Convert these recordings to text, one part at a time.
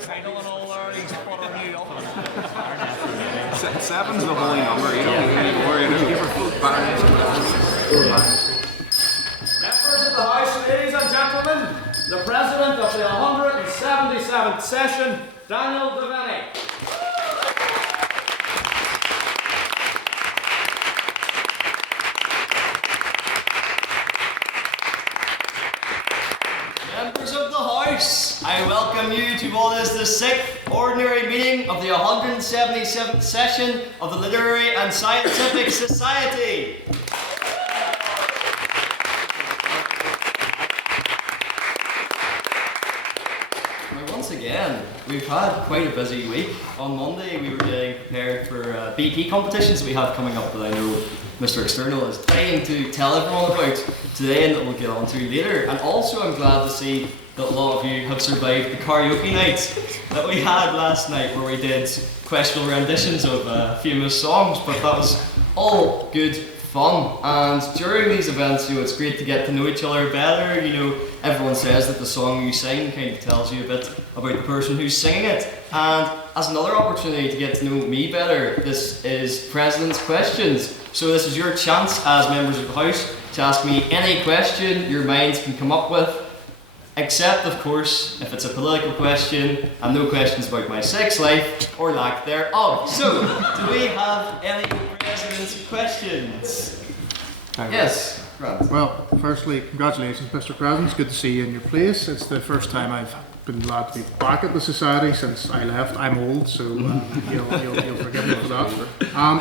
title and all there, he's buttering you up. Seven's the holy number, you don't need more, you know. Give her full Baroness. Members of the House, ladies and gentlemen, the President of the 177th session, Daniel Devaney. Members of the House, I welcome you to what is the 6th ordinary meeting of the 177th session of the Literary and Scientific Society. Once again, we've had quite a busy week. On Monday we were getting prepared for BP competitions that we have coming up that I know Mr. External is dying to tell everyone about today and that we'll get on to later. And also I'm glad to see that a lot of you have survived the karaoke night that we had last night where we did questionable renditions of famous songs, but that was all good fun. And during these events, you know, it's great to get to know each other better. You know, everyone says that the song you sing kind of tells you a bit about the person who's singing it. And as another opportunity to get to know me better, this is President's Questions. So this is your chance as members of the House to ask me any question your minds can come up with, except of course if it's a political question and no questions about my sex life or lack thereof. So, do we have any President's Questions? Yes, Grant. Well, firstly, congratulations, Mr. President. It's good to see you in your place. It's the first time I've been glad to be back at the Society since I left. I'm old, so you'll forgive me for that.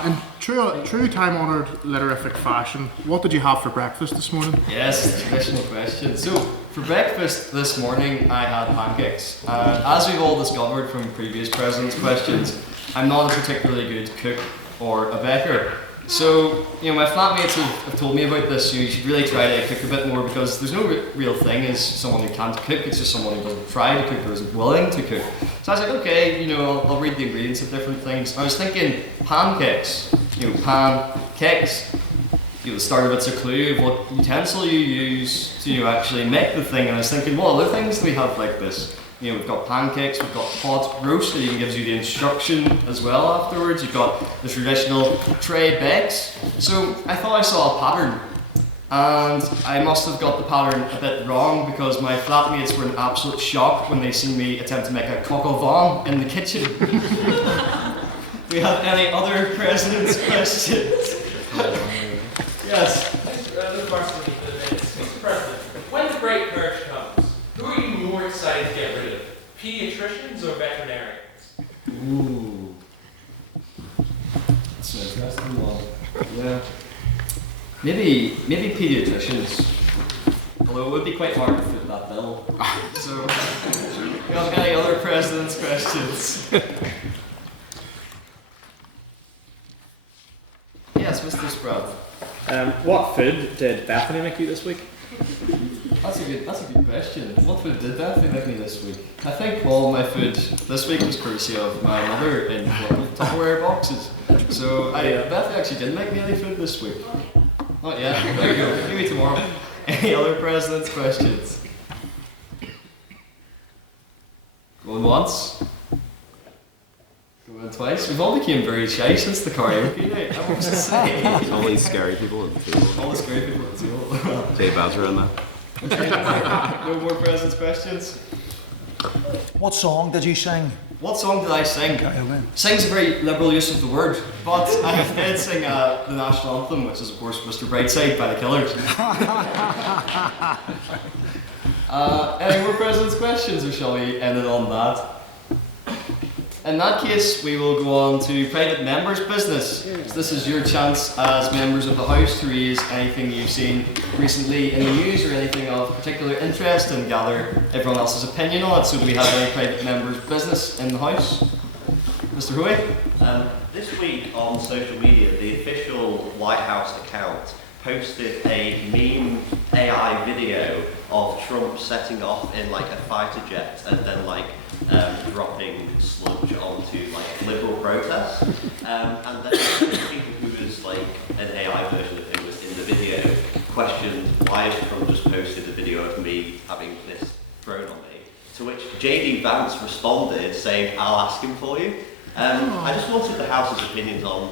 In true time-honoured litterific fashion, what did you have for breakfast this morning? Yes, traditional question. So, for breakfast this morning, I had pancakes. As we've all discovered from previous President's Questions, I'm not a particularly good cook or a baker. So, you know, my flatmates have told me about this. You should really try to cook a bit more because there's no real thing as someone who can't cook. It's just someone who doesn't try to cook or isn't willing to cook. So I was like, okay, you know, I'll read the ingredients of different things. I was thinking pancakes, you know, pancakes. You know, the start of it's a clue of what utensil you use to actually make the thing. And I was thinking, what other things do we have like this? You know, we've got pancakes, we've got pot roast that even gives you the instruction as well afterwards. You've got the traditional tray bakes. So I thought I saw a pattern. And I must have got the pattern a bit wrong because my flatmates were in absolute shock when they seen me attempt to make a coq au vin in the kitchen. Do we have any other President's Questions? Yes. Mr. President, when the great purge comes, who are you more excited to get rid of? Pediatricians or veterinarians? Ooh. That's an interesting one. Yeah. Maybe pediatricians. Although it would be quite hard to fit that bill. So, do you have any other President's Questions? Yes, Mr. Sprout. What food did Bethany make you this week? That's a good question. What food did Bethany make me this week? I think all my food this week was courtesy of my mother in Tupperware boxes. So Bethany actually didn't make me any food this week. Not yet. There you go. Maybe tomorrow. Any other President's Questions? Going once? Going twice? We've all become very shy since the karaoke night, I must say. All these scary people at the table. All the scary people at the table. Say Basra in that. No more President's Questions? What song did you sing? What song did I sing? Karaoke. Sing's a very liberal use of the word, but I did sing the national anthem, which is of course Mr. Brightside by the Killers. Any more President's Questions, or shall we end it on that? In that case, we will go on to private members' business. So this is your chance as members of the House to raise anything you've seen recently in the news or anything of particular interest and gather everyone else's opinion on it. So do we have any private members' business in the House? Mr. Hoey? This week on social media, the official White House account posted a meme AI video of Trump setting off in like a fighter jet and then like dropping sludge onto like liberal protests. And then people who was like an AI version of him was in the video questioned why has Trump just posted a video of me having this thrown on me, to To which JD Vance responded saying, "I'll ask him for you." I just wanted the House's opinions on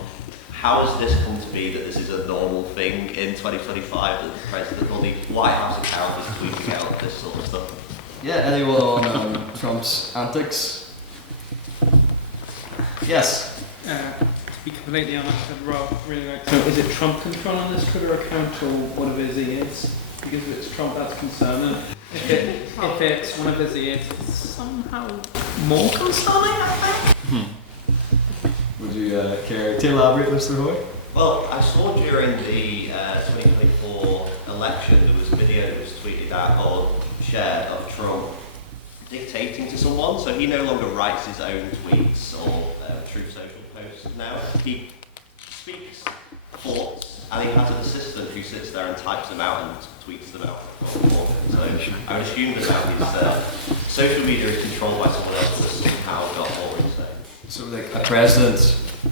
how has this come to be that this is a normal thing in 2025 that the President or the White House account is tweeting out this sort of stuff. Yeah, anyone on Trump's antics? Yes. To be completely honest, I'd really like to know, is it Trump controlling this Twitter account or one of his aides? Because if it's Trump, that's concerning. If it's one of his aides, it's somehow more concerning, I think. Would you care to elaborate, Mr. Hoey? Well, I saw during the 2024 election there was a video that was tweeted out or shared of Trump dictating to someone, so he no longer writes his own tweets or Truth Social posts now. He speaks thoughts and he has an assistant who sits there and types them out and tweets them out for him. So I would assume that his social media is controlled by someone else that somehow got more insane. So like a president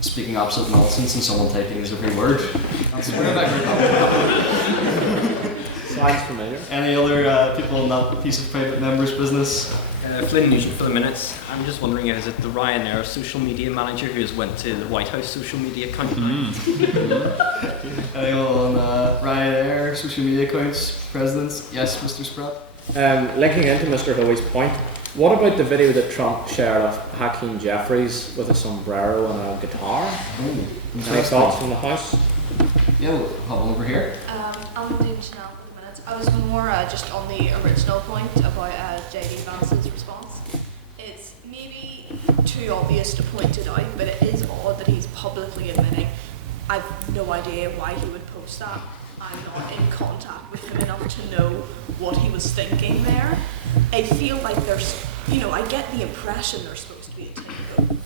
speaking absolute nonsense and someone taking his every word. That's Sounds familiar. Any other people in that piece of private members' business? Flynn Nugent for the minutes. I'm just wondering, is it the Ryanair social media manager who's went to the White House social media account? Anyone on Ryanair social media accounts, presidents? Yes, Mr. Spratt? Linking into Mr. Hoey's point, what about the video that Trump shared of Hakeem Jeffries with a sombrero and a guitar? Any thoughts from the House? Yeah, we'll have one over here. I'm doing Chanel for the minutes. I was more just on the original point about JD Vance's response. It's maybe too obvious to point it out, but it is odd that he's publicly admitting, I've no idea why he would post that. I'm not in contact with him enough to know what he was thinking there. I feel like there's, I get the impression there's supposed to be a team.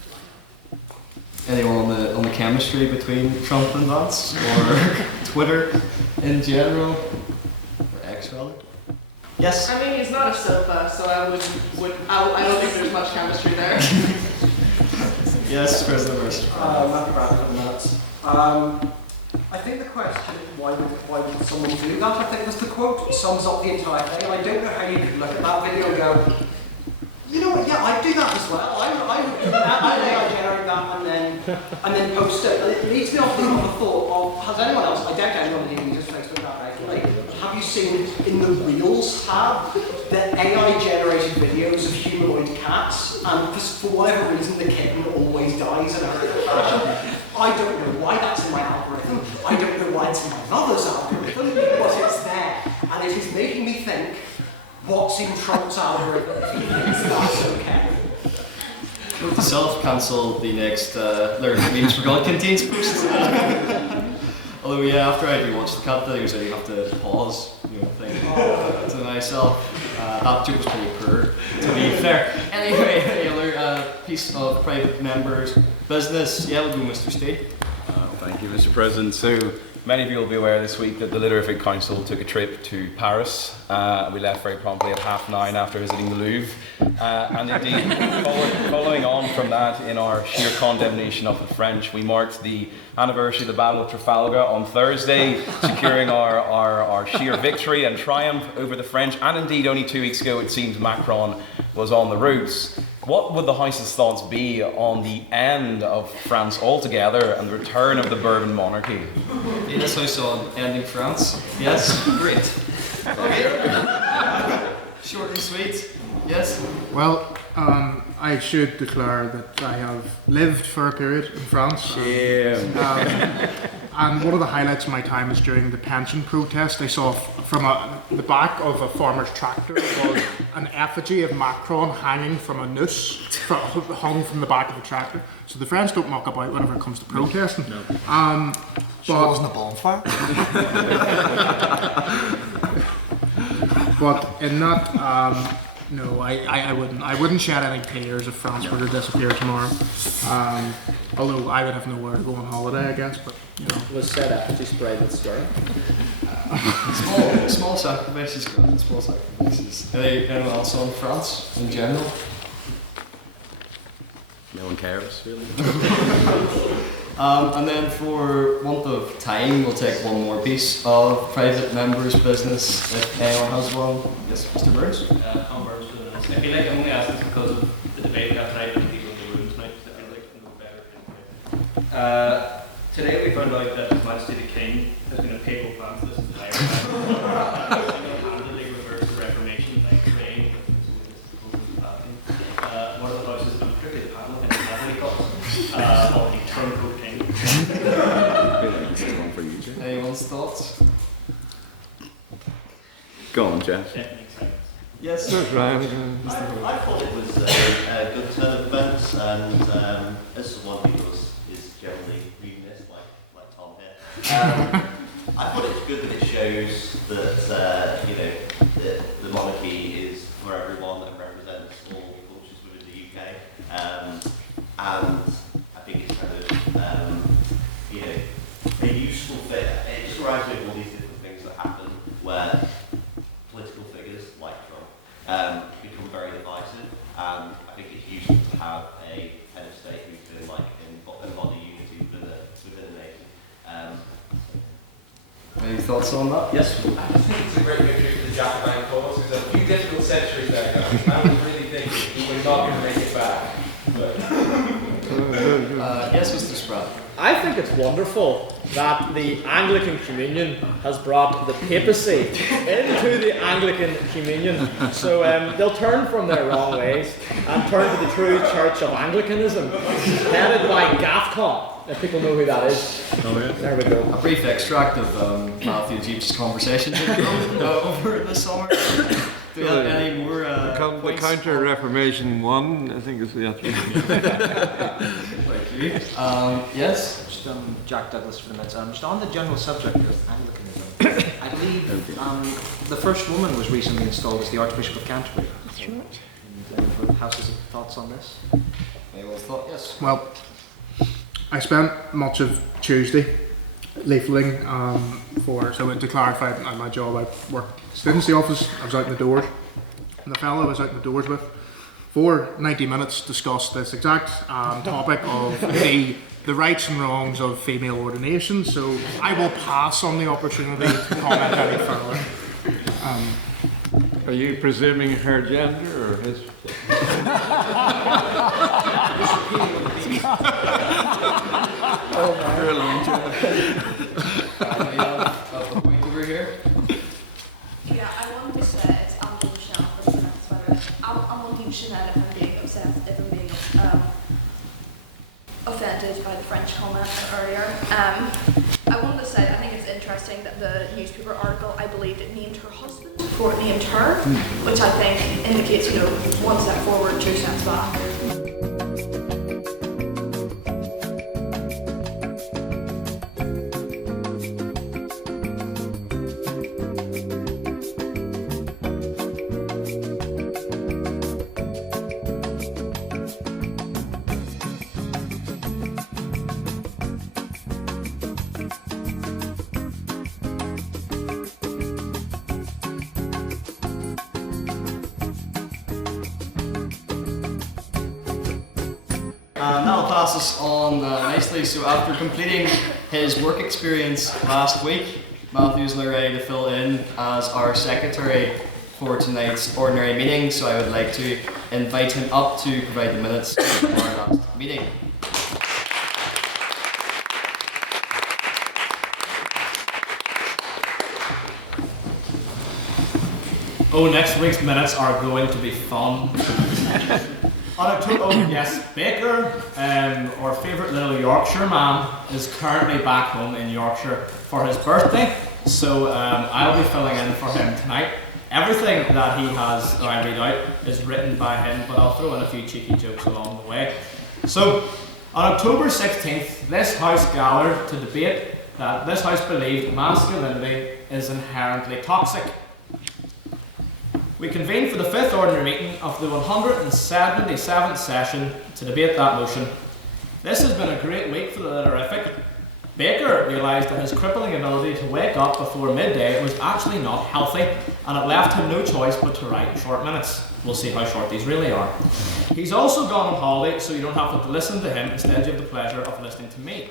Anyone on the chemistry between Trump and Vance, or Twitter in general, or X rather? Yes. I mean, he's not a sofa, so I don't think there's much chemistry there. Yes, President Mercer. Matt Bradley for the minutes. I think the question, why would someone do that, I think was the quote, sums up the entire thing. I don't know how you could look at that video and go, you know what, yeah, I'd do that as well. I generate that and then post it. It leads me off the thought of, has anyone else, I doubt anyone here uses Facebook that regularly, have you seen in the Reels tab the AI generated videos of humanoid cats, and for whatever reason the kitten always dies in a horrific fashion? I don't know why that's in my algorithm, I don't know why it's in my mother's algorithm, but it's there, and it is making me think, what's in Trump's algorithm if he thinks that's okay? Note to self, cancel the next Learn Memes for God contains posts. Although yeah, after I rewatched the cat videos, I have to pause, think to myself. That joke was pretty poor, to be fair. Anyway, any other piece of private members' business? Yeah, we'll go Mr. Steele. Thank you, Mr. President. So, many of you will be aware this week that the Literary Council took a trip to Paris. We left very promptly at 9:30 after visiting the Louvre. And indeed, following on from that, in our sheer condemnation of the French, we marked the anniversary of the Battle of Trafalgar on Thursday, securing our sheer victory and triumph over the French. And indeed, only 2 weeks ago, it seems Macron was on the routes. What would the House's thoughts be on the end of France altogether and the return of the Bourbon monarchy? Yes, I saw ending France. Yes, great. Okay. Short and sweet. Yes. Well, I should declare that I have lived for a period in France. And one of the highlights of my time is during the pension protest. I saw from the back of a farmer's tractor was an effigy of Macron hanging from a noose, hung from the back of the tractor. So the French don't muck about whenever it comes to protesting. No. But it wasn't a bonfire. But in that, no, I wouldn't shed any tears if France were to disappear tomorrow. Although I would have nowhere to go on holiday, I guess. But was said effigy sprayed with slurry? Small sacrifices, God, small sacrifices. Anyone else on France in general? No one cares, really. And then for want of time, we'll take one more piece of private members' business if anyone has one. Yes, Mr. Burns? Tom Burns for the honest. I feel like I'm only asking this because of the debate we have tonight and the people in the room tonight, because I feel like no better input. Today we found out that His Majesty the King has been a papal Francis entire time. Single-handedly reversed the Reformation by praying with one of the houses, but particularly the panel, and have any thoughts of the turncoat king. Anyone's thoughts? Go on, Jeff. Yes, sir. Ryan. I thought it was a good turn of events, and as someone who is generally unionist, like Tom here, I thought it's good that it shows that the monarchy is for everyone and represents all cultures within the UK, and I think it's kind of a useful fit. It just reminds me of all these different things that happen where political figures like Trump become very divisive, and I think it's useful to have a head of state who can embody unity within a nation. Any thoughts on that? Yes. I just think it's a great victory for the Jacobite cause. There's a few difficult centuries there, guys. I was really thinking we were not going to make it back. But Yes, Mr. Spratt. I think it's wonderful that the Anglican Communion has brought the papacy into the Anglican Communion. So they'll turn from their wrong ways and turn to the true Church of Anglicanism, headed by Gaston. If people know who that is. Oh, yeah. There we go. A brief extract of Matthew Jeep's conversations over the summer. Do you have any more the Counter-Reformation 1, I think is the answer. Thank you. Yes? Just Jack Douglas for the minutes. Just on the general subject of Anglicanism, I believe the first woman was recently installed as the Archbishop of Canterbury. That's right. And the House's thoughts on this? Anyone's thought? Yes. Well, I spent much of Tuesday leafleting so to clarify my job, I worked students' office, I was out in the doors, and the fellow I was out in the doors with for 90 minutes discussed this exact topic of the rights and wrongs of female ordination, so I will pass on the opportunity to comment any further. Are you presuming her gender or his? Over here. Yeah, I wanted to say it's unconditional for the minutes, but I'm unconditional if I'm being obsessed, if I'm being offended by the French comment earlier. I wanted to say I think it's interesting that the newspaper article, I believe it named her husband before it named her, which I think indicates, one step forward, two steps back. And that'll pass us on nicely. So after completing his work experience last week, Matthew's now ready to fill in as our secretary for tonight's ordinary meeting. So I would like to invite him up to provide the minutes of our last meeting. Oh, next week's minutes are going to be fun. Yes, Baker, our favourite little Yorkshire man, is currently back home in Yorkshire for his birthday, so I'll be filling in for him tonight. Everything that he has, that I read out, is written by him, but I'll throw in a few cheeky jokes along the way. So, on October 16th, this House gathered to debate that this House believed masculinity is inherently toxic. We convened for the 5th ordinary meeting of the 177th session to debate that motion. This has been a great week for the litterific. Baker realised that his crippling ability to wake up before midday was actually not healthy, and it left him no choice but to write short minutes. We'll see how short these really are. He's also gone on holiday, so you don't have to listen to him, instead you have the pleasure of listening to me.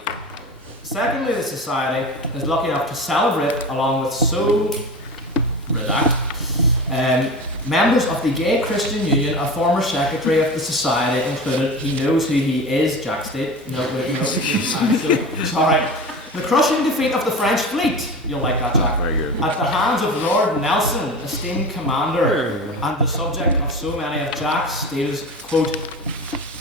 Secondly, the Society is lucky enough to celebrate along with Members of the Gay Christian Union, a former secretary of the society included, he knows who he is, Jack State. No, wait, no. Sorry. The crushing defeat of the French fleet, you'll like that, Jack, very good, at the hands of Lord Nelson, esteemed commander, and the subject of so many of Jack Steele's, quote,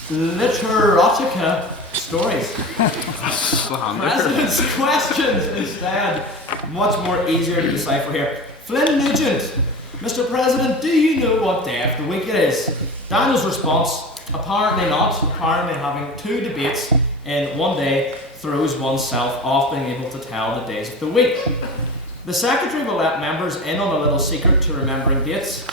literotica stories. President's questions instead, much more easier to decipher here. Flynn Nugent, Mr. President, do you know what day of the week it is? Daniel's response, apparently not. Apparently having 2 debates in one day throws oneself off being able to tell the days of the week. The Secretary will let members in on a little secret to remembering dates.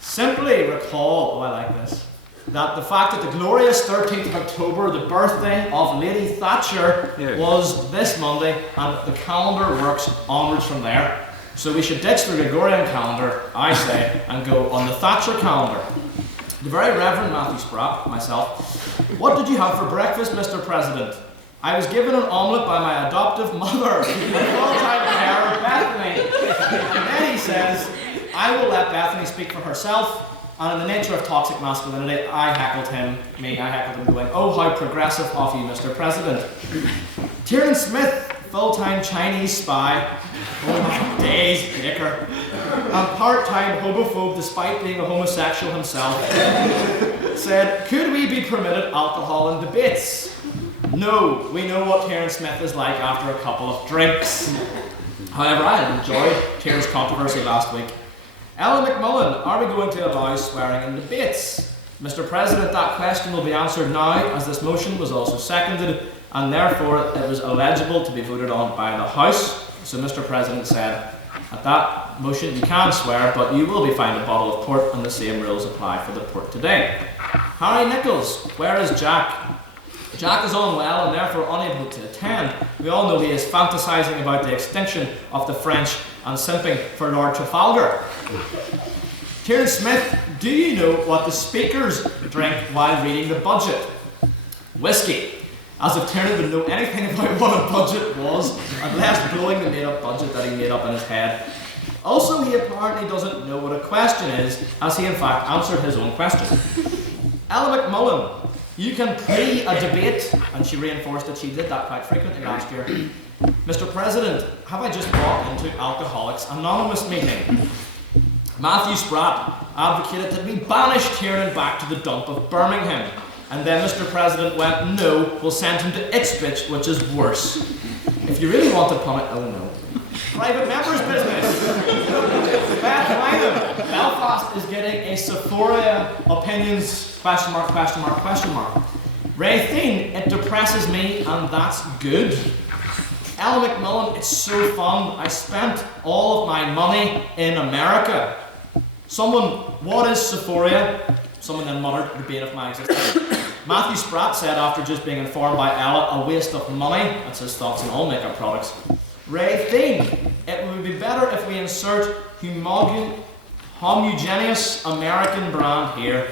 Simply recall, oh I like this, that the fact that the glorious 13th of October, the birthday of Lady Thatcher, was this Monday, and the calendar works onwards from there. So we should ditch the Gregorian calendar, I say, and go on the Thatcher calendar. The Very Reverend Matthew Spratt, myself. What did you have for breakfast, Mr. President? I was given an omelette by my adoptive mother, my full-time carer, Bethany. And then he says, I will let Bethany speak for herself. And in the nature of toxic masculinity, I heckled him going, oh, how progressive of you, Mr. President. Tiernan Smith, full-time Chinese spy. Oh my days, Baker. And part-time homophobe despite being a homosexual himself, said, could we be permitted alcohol in debates? No, we know what Tiernan Smith is like after a couple of drinks. However, I enjoyed Tiernan's controversy last week. Ellen McMullen, are we going to allow swearing in debates? Mr. President, that question will be answered now, as this motion was also seconded, and therefore it was eligible to be voted on by the House. So Mr. President said, at that motion you can swear, but you will be fined a bottle of port, and the same rules apply for the port today. Harry Nichols, where is Jack? Jack is unwell and therefore unable to attend. We all know he is fantasizing about the extinction of the French and simping for Lord Trafalgar. Tiernan Smith, do you know what the speakers drink while reading the budget? Whiskey. As if Tiernan would know anything about what a budget was, unless blowing the made-up budget that he made up in his head. Also, he apparently doesn't know what a question is, as he in fact answered his own question. Ella McMullen, you can pre a debate, and she reinforced that she did that quite frequently last year. Mr. President, have I just walked into Alcoholics Anonymous meeting? Matthew Spratt advocated that we banish Tiernan back to the dump of Birmingham. And then Mr. President went, no, we'll send him to Ipswich, which is worse. If you really want to plummet, oh no. Private members' business. Beth Wyman, Belfast is getting a Sephora opinions, question mark, question mark, question mark. Ray Thien, it depresses me, and that's good. Ella McMullen, it's so fun. I spent all of my money in America. Someone, what is Sephora? Someone then muttered the bane of my existence. Matthew Spratt said after just being informed by Ella, a waste of money. That's his thoughts on all makeup products. Ray Thien, it would be better if we insert homogeneous American brand here.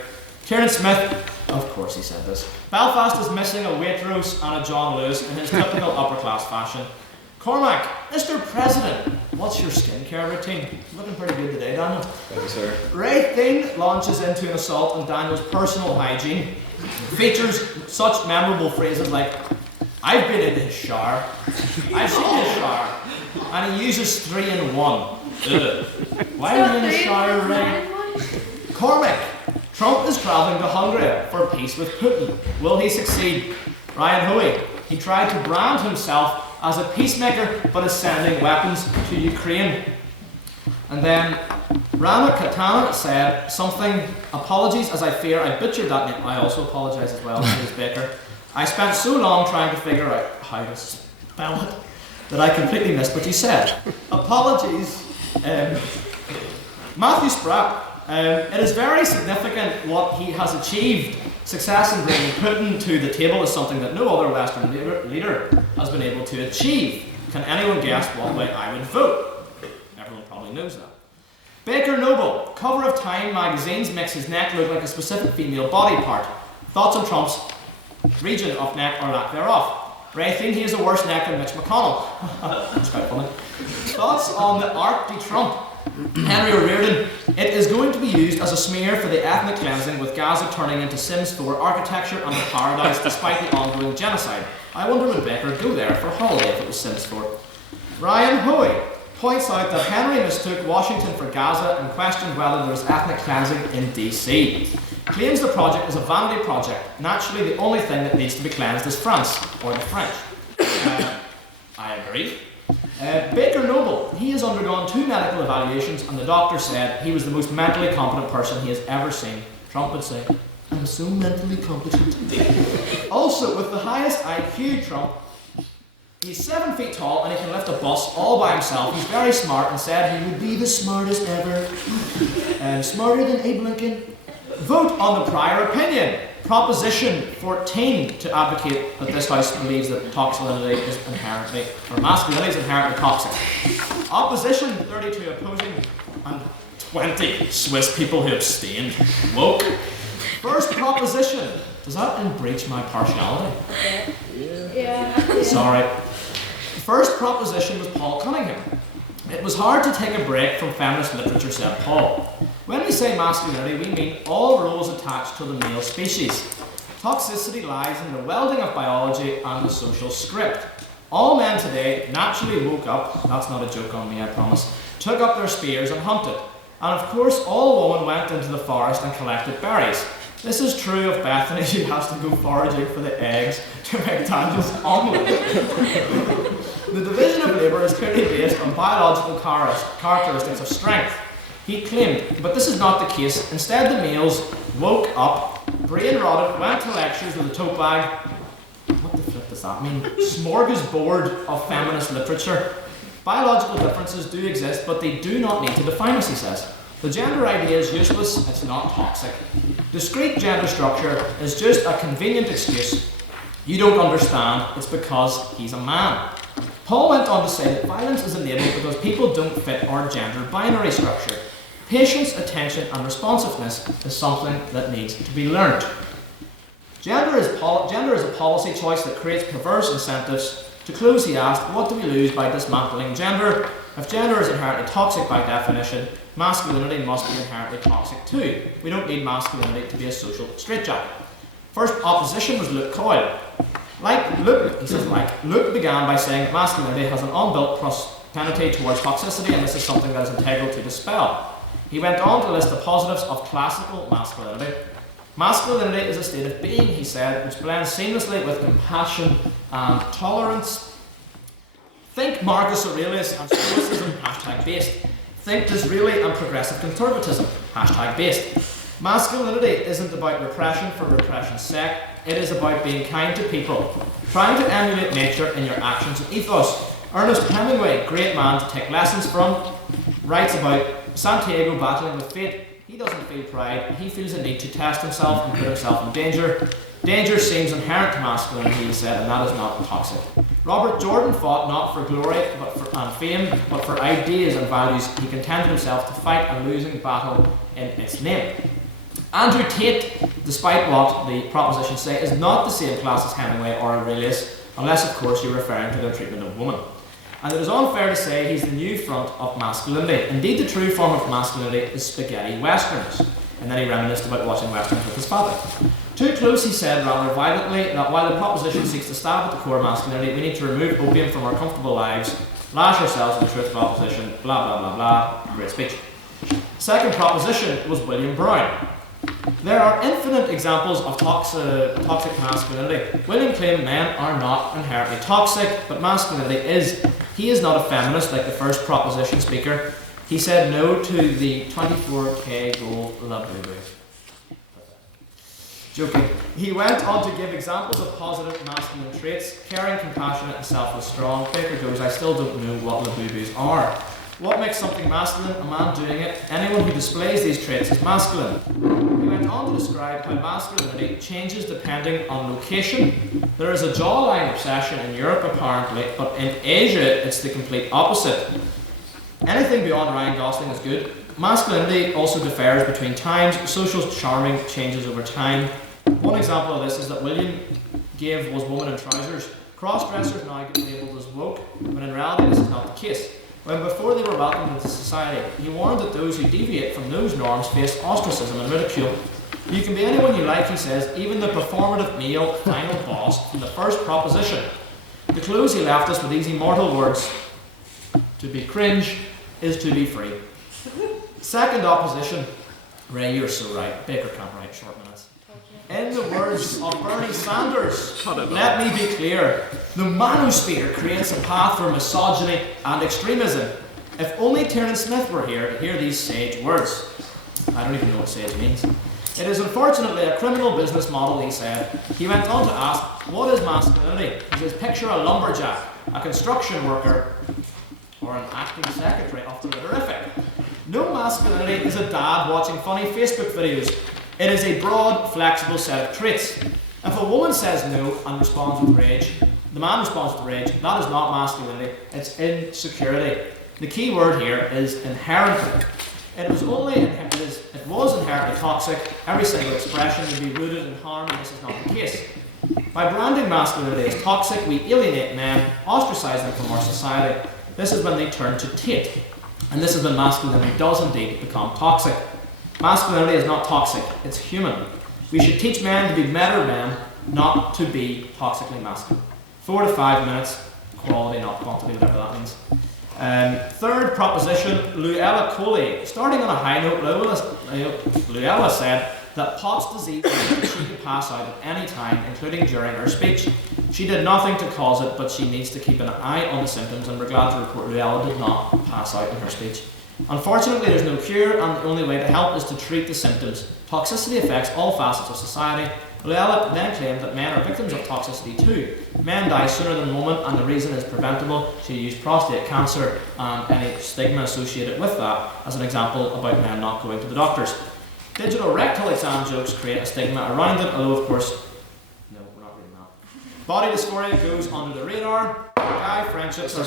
Tiernan Smith, of course he said this. Belfast is missing a Waitrose and a John Lewis in his typical upper class fashion. Cormac, Mr. President, what's your skincare routine? Looking pretty good today, Daniel. Thank you, sir. Ray Thien launches into an assault on Daniel's personal hygiene. Features such memorable phrases like, I've been in his shower, I've seen his shower, and he uses 3-in-1. Why are you in the shower, Ray? Cormac, Trump is travelling to Hungary for peace with Putin. Will he succeed? Ryan Hoey, he tried to brand himself as a peacemaker, but is sending weapons to Ukraine. And then Rana Katana said something, apologies as I fear I butchered that name. I also apologise as well, Ms. Baker. I spent so long trying to figure out how to spell it that I completely missed what you said. Apologies. Matthew Spratt, it is very significant what he has achieved. Success in bringing Putin to the table is something that no other Western leader has been able to achieve. Can anyone guess what way I would vote? Everyone probably knows that. Baker Noble, cover of Time magazines makes his neck look like a specific female body part. Thoughts on Trump's region of neck or lack thereof? Ray Thien, he has a worse neck than Mitch McConnell. That's quite funny. Thoughts on the Arc de Trump? Henry O'Riordan. It is going to be used as a smear for the ethnic cleansing, with Gaza turning into Sims 4 architecture and a paradise despite the ongoing genocide. I wonder would Baker go there for a holiday if it was Sims 4. Ryan Hoey points out that Henry mistook Washington for Gaza and questioned whether there was ethnic cleansing in DC. Claims the project is a vanity project. Naturally, the only thing that needs to be cleansed is France, or the French. I agree. Baker Noble, he has undergone 2 medical evaluations and the doctor said he was the most mentally competent person he has ever seen. Trump would say, I'm so mentally competent. Also, with the highest IQ, Trump, he's 7 feet tall and he can lift a bus all by himself. He's very smart and said he would be the smartest ever. Smarter than Abe Lincoln. Vote on the prior opinion. Proposition 14 to advocate that this House believes that masculinity is inherently toxic. Opposition 32 opposing and 20 Swiss people who abstained. Woke. First proposition. Does that breach my partiality? Yeah. Sorry. First proposition was Paul Cunningham. It was hard to take a break from feminist literature, said Paul. When we say masculinity, we mean all roles attached to the male species. Toxicity lies in the welding of biology and the social script. All men today naturally woke up, that's not a joke on me, I promise, took up their spears and hunted. And of course, all women went into the forest and collected berries. This is true of Bethany, who has to go foraging for the eggs to make Daniel's omelette. The division of labour is clearly based on biological characteristics of strength. He claimed, but this is not the case. Instead, the males woke up, brain rotted, went to lectures with a tote bag. What the flip does that mean? Smorgasbord of feminist literature. Biological differences do exist, but they do not need to define us, he says. The gender idea is useless, it's not toxic. Discrete gender structure is just a convenient excuse. You don't understand, it's because he's a man. Paul went on to say that violence is enabled because people don't fit our gender binary structure. Patience, attention, and responsiveness is something that needs to be learned. Gender is a policy choice that creates perverse incentives. To close, he asked, what do we lose by dismantling gender? If gender is inherently toxic by definition, masculinity must be inherently toxic too. We don't need masculinity to be a social straitjacket. First opposition was Luke Coyle. Luke began by saying that masculinity has an unbuilt propensity towards toxicity, and this is something that is integral to dispel. He went on to list the positives of classical masculinity. Masculinity is a state of being, he said, which blends seamlessly with compassion and tolerance. Think Marcus Aurelius and Stoicism, #based. Think Disraeli and progressive conservatism, #based. Masculinity isn't about repression for repression's sake. It is about being kind to people, trying to emulate nature in your actions and ethos. Ernest Hemingway, great man to take lessons from, writes about Santiago battling with fate. He doesn't feel pride, he feels a need to test himself and put himself in danger. Danger seems inherent to masculinity, he said, and that is not toxic. Robert Jordan fought not for glory and fame, but for ideas and values. He contented himself to fight a losing battle in its name. Andrew Tate, despite what the propositions say, is not the same class as Hemingway or Aurelius, unless of course you're referring to their treatment of women. And it is unfair to say he's the new front of masculinity. Indeed, the true form of masculinity is spaghetti westerns. And then he reminisced about watching westerns with his father. Too close, he said rather violently, that while the proposition seeks to stab at the core of masculinity, we need to remove opium from our comfortable lives, lash ourselves in the truth of opposition, blah blah blah blah. Great speech. Second proposition was William Brown. There are infinite examples of toxic masculinity. William claimed men are not inherently toxic, but masculinity is. He is not a feminist like the first proposition speaker. He said no to the 24K gold Labubu. Joking. He went on to give examples of positive masculine traits: caring, compassionate, and selfless strong. Baker goes, I still don't know what Labubus are. What makes something masculine? A man doing it. Anyone who displays these traits is masculine. He went on to describe how masculinity changes depending on location. There is a jawline obsession in Europe apparently, but in Asia it's the complete opposite. Anything beyond Ryan Gosling is good. Masculinity also differs between times. Social charming changes over time. One example of this is that William gave was woman in trousers. Cross-dressers now get labelled as woke, when in reality this is not the case. when before they were welcomed into society, he warned that those who deviate from those norms face ostracism and ridicule. You can be anyone you like, he says, even the performative male final boss from the first proposition. To close, he left us with these immortal words: to be cringe is to be free. Second opposition. Ray, you're so right. Baker can't write short minutes. In the words of Bernie Sanders, let me be clear. The manosphere creates a path for misogyny and extremism. If only Tiernan Smith were here to hear these sage words. I don't even know what sage means. It is unfortunately a criminal business model, he said. He went on to ask, what is masculinity? He says, picture a lumberjack, a construction worker, or an acting secretary of the Literific. No masculinity is a dad watching funny Facebook videos. It is a broad, flexible set of traits. If a woman says no and responds with rage, the man responds with rage, that is not masculinity, it's insecurity. The key word here is inherently. It was inherently toxic. Every single expression would be rooted in harm, and this is not the case. By branding masculinity as toxic, we alienate men, ostracize them from our society. This is when they turn to Tate. And this is when masculinity does indeed become toxic. Masculinity is not toxic, it's human. We should teach men to be better men, not to be toxically masculine. 4 to 5 minutes, quality, not quantity, whatever that means. Third proposition, Luella Coley. Starting on a high note, Luella said that Pott's disease meant she could pass out at any time, including during her speech. She did nothing to cause it, but she needs to keep an eye on the symptoms, and we're glad to report Luella did not pass out in her speech. Unfortunately, there's no cure, and the only way to help is to treat the symptoms. Toxicity affects all facets of society. Luella then claimed that men are victims of toxicity too. Men die sooner than women, and the reason is preventable. She used prostate cancer and any stigma associated with that as an example about men not going to the doctors. Digital rectal exam jokes create a stigma around it, although of course, no, we're not reading that. Body dysphoria goes under the radar. Guy friendships are...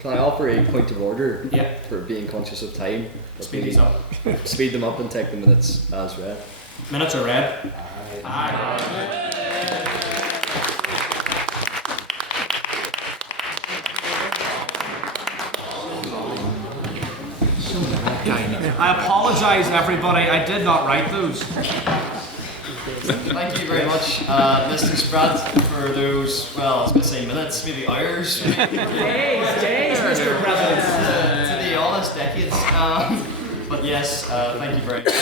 Can I offer a point of order for being conscious of time? Speed these up. Speed them up and take the minutes as read. Minutes are read. Aye. I apologise, everybody. I did not write those. Thank you very much, Mr. Spratt, for those, well, I was going to say minutes, maybe hours. Days, Mr. President. To be honest, decades. But yes, thank you very much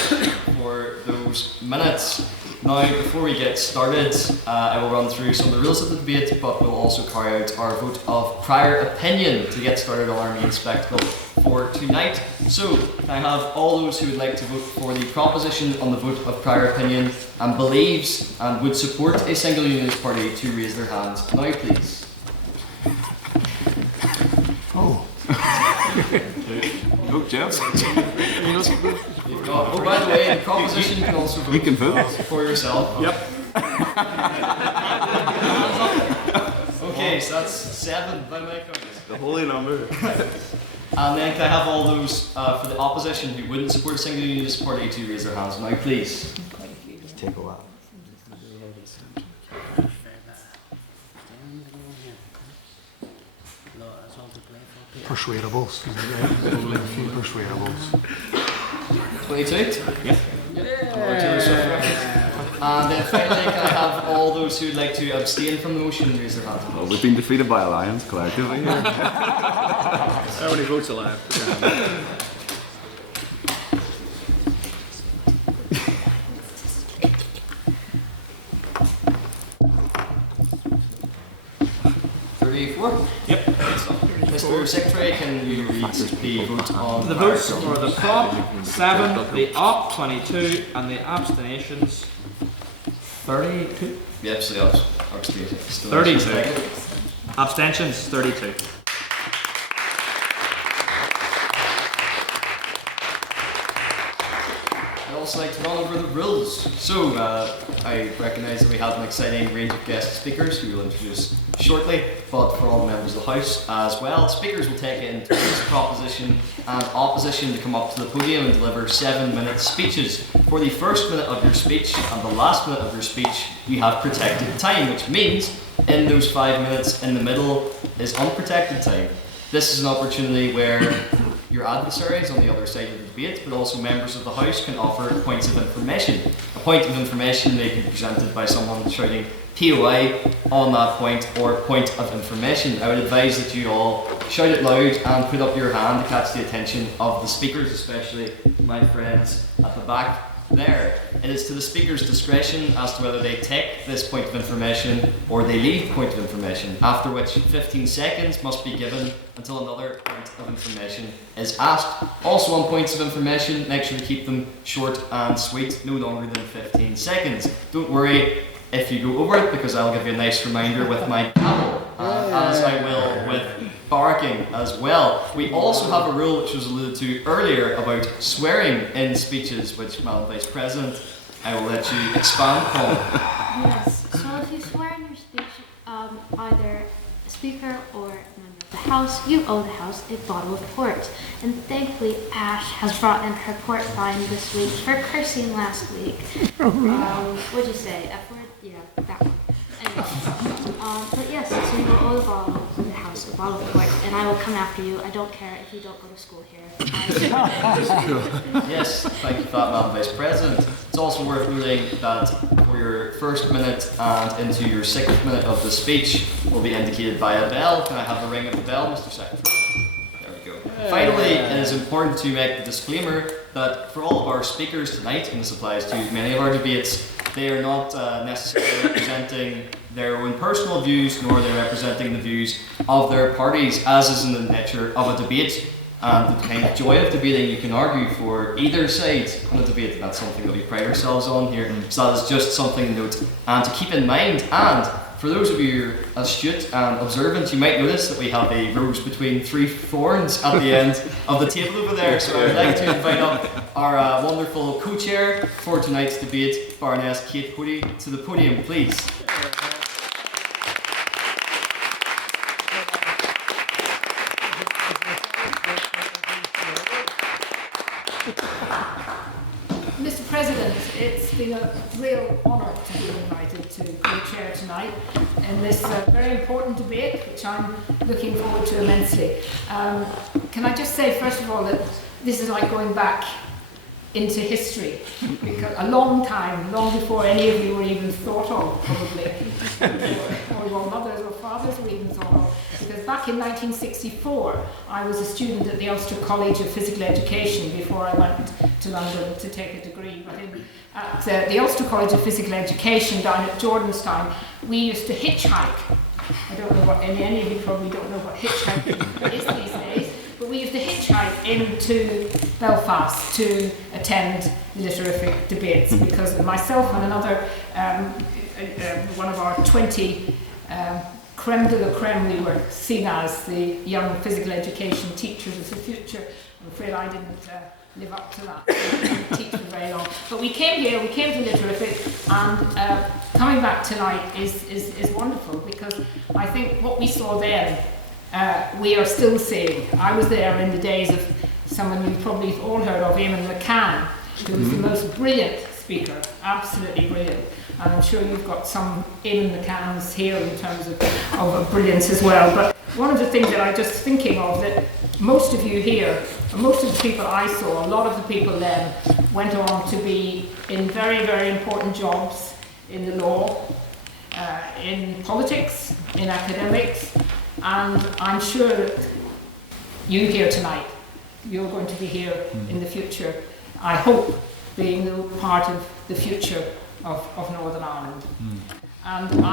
for those minutes. Now, before we get started, I will run through some of the rules of the debate, but we'll also carry out our vote of prior opinion to get started on our main spectacle for tonight. So, can I have all those who would like to vote for the proposition on the vote of prior opinion and believes and would support a single unionist party to raise their hands now, please? Oh. Vote, Jeff. Oh, by the way, the proposition can also vote, you can vote for yourself. Yep. Okay, so that's 7 by my count. The holy number. And then can I have all those for the opposition who wouldn't support a single unionist party to raise their hands now, please? Just take a while. Persuadables. Only a few persuadables. 22? Yep. And then finally, can I have all those who would like to abstain from the motion raise their hands? Well, we've been defeated by Alliance collectively. How many votes alive? Yep. Mr. Secretary, can you read the vote on the votes for the prop 7, the op 22, and the abstentions 32. Yep, so the abstentions 32. Abstentions 32. I'd also like to run over the rules. So, I recognise that we have an exciting range of guest speakers who we'll introduce shortly, but for all the members of the House as well, speakers will take it into this proposition and opposition to come up to the podium and deliver 7-minute speeches. For the first minute of your speech and the last minute of your speech, you have protected time, which means in those 5 minutes in the middle is unprotected time. This is an opportunity where your adversaries on the other side of the debate, but also members of the House, can offer points of information. A point of information may be presented by someone shouting POI on that point, or point of information. I would advise that you all shout it loud and put up your hand to catch the attention of the speakers, especially my friends at the back there. It is to the speaker's discretion as to whether they take this point of information or they leave point of information, after which 15 seconds must be given until another point of information is asked. Also on points of information, make sure to keep them short and sweet, no longer than 15 seconds. Don't worry if you go over it, because I'll give you a nice reminder with my gavel, as I will with barking as well. We also have a rule which was alluded to earlier about swearing in speeches, which, Madam Vice President, I will let you expand upon. Yes, so if you swear in your speech, either a speaker or a member of the House, you owe the House a bottle of port. And thankfully, Ash has brought in her port fine this week for cursing last week. What'd you say? F word? Yeah, that one. Anyway, but yes, so you will owe the House a bottle of port, and I will come after you. I don't care if you don't go to school here. Yes, thank you for that, Madam Vice President. It's also worth noting that for your first minute and into your second minute of the speech will be indicated by a bell. Can I have the ring of the bell, Mr. Secretary? There we go. Finally, it is important to make the disclaimer that for all of our speakers tonight, and this applies to many of our debates, they are not necessarily representing their own personal views, nor are they representing the views of their parties, as is in the nature of a debate. And the kind of joy of debating, you can argue for either side on a debate, and that's something that we pride ourselves on here. So that is just something to note and to keep in mind. And for those of you who are astute and observant, you might notice that we have a rose between three thorns at the end of the table over there. So I would like to invite up our wonderful co-chair for tonight's debate, Baroness Kate Hoey, to the podium, please. Mr. President, it's been a real honour to be invited to co-chair tonight in this very important debate, which I'm looking forward to immensely. Can I just say, first of all, that this is like going back into history, because a long time, long before any of you were even thought of, probably, or your mothers or fathers were even thought of, because back in 1964, I was a student at the Ulster College of Physical Education before I went to London to take a degree. But at the Ulster College of Physical Education down at Jordanstown, we used to hitchhike. I don't know what, any of you probably don't know what hitchhiking is these days, but we used to hitchhike into Belfast to attend the literary debates, because myself and another, one of our 20 creme de la creme, we were seen as the young physical education teachers of the future. I'm afraid I didn't live up to that. I didn't teach for very long. But we came here, we came to Litterific, and coming back tonight is wonderful, because I think what we saw then, we are still seeing. I was there in the days of someone you've probably all heard of, Eamon McCann, who was the most brilliant speaker, absolutely brilliant. And I'm sure you've got some Eamon McCanns here in terms of brilliance as well. But one of the things that I'm just thinking of, that most of you here, and most of the people I saw, a lot of the people then went on to be in very, very important jobs in the law, in politics, in academics, and I'm sure that you here tonight, you're going to be here in the future, I hope, being part of the future of Northern Ireland. And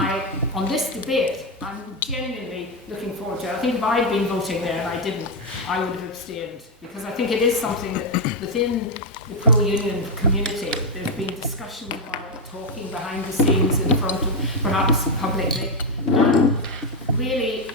on this debate, I'm genuinely looking forward to it. I think if I'd been voting there and I didn't, I would have abstained, because I think it is something that within the pro-union community, there's been discussions about it, talking behind the scenes, in front of, perhaps publicly, and really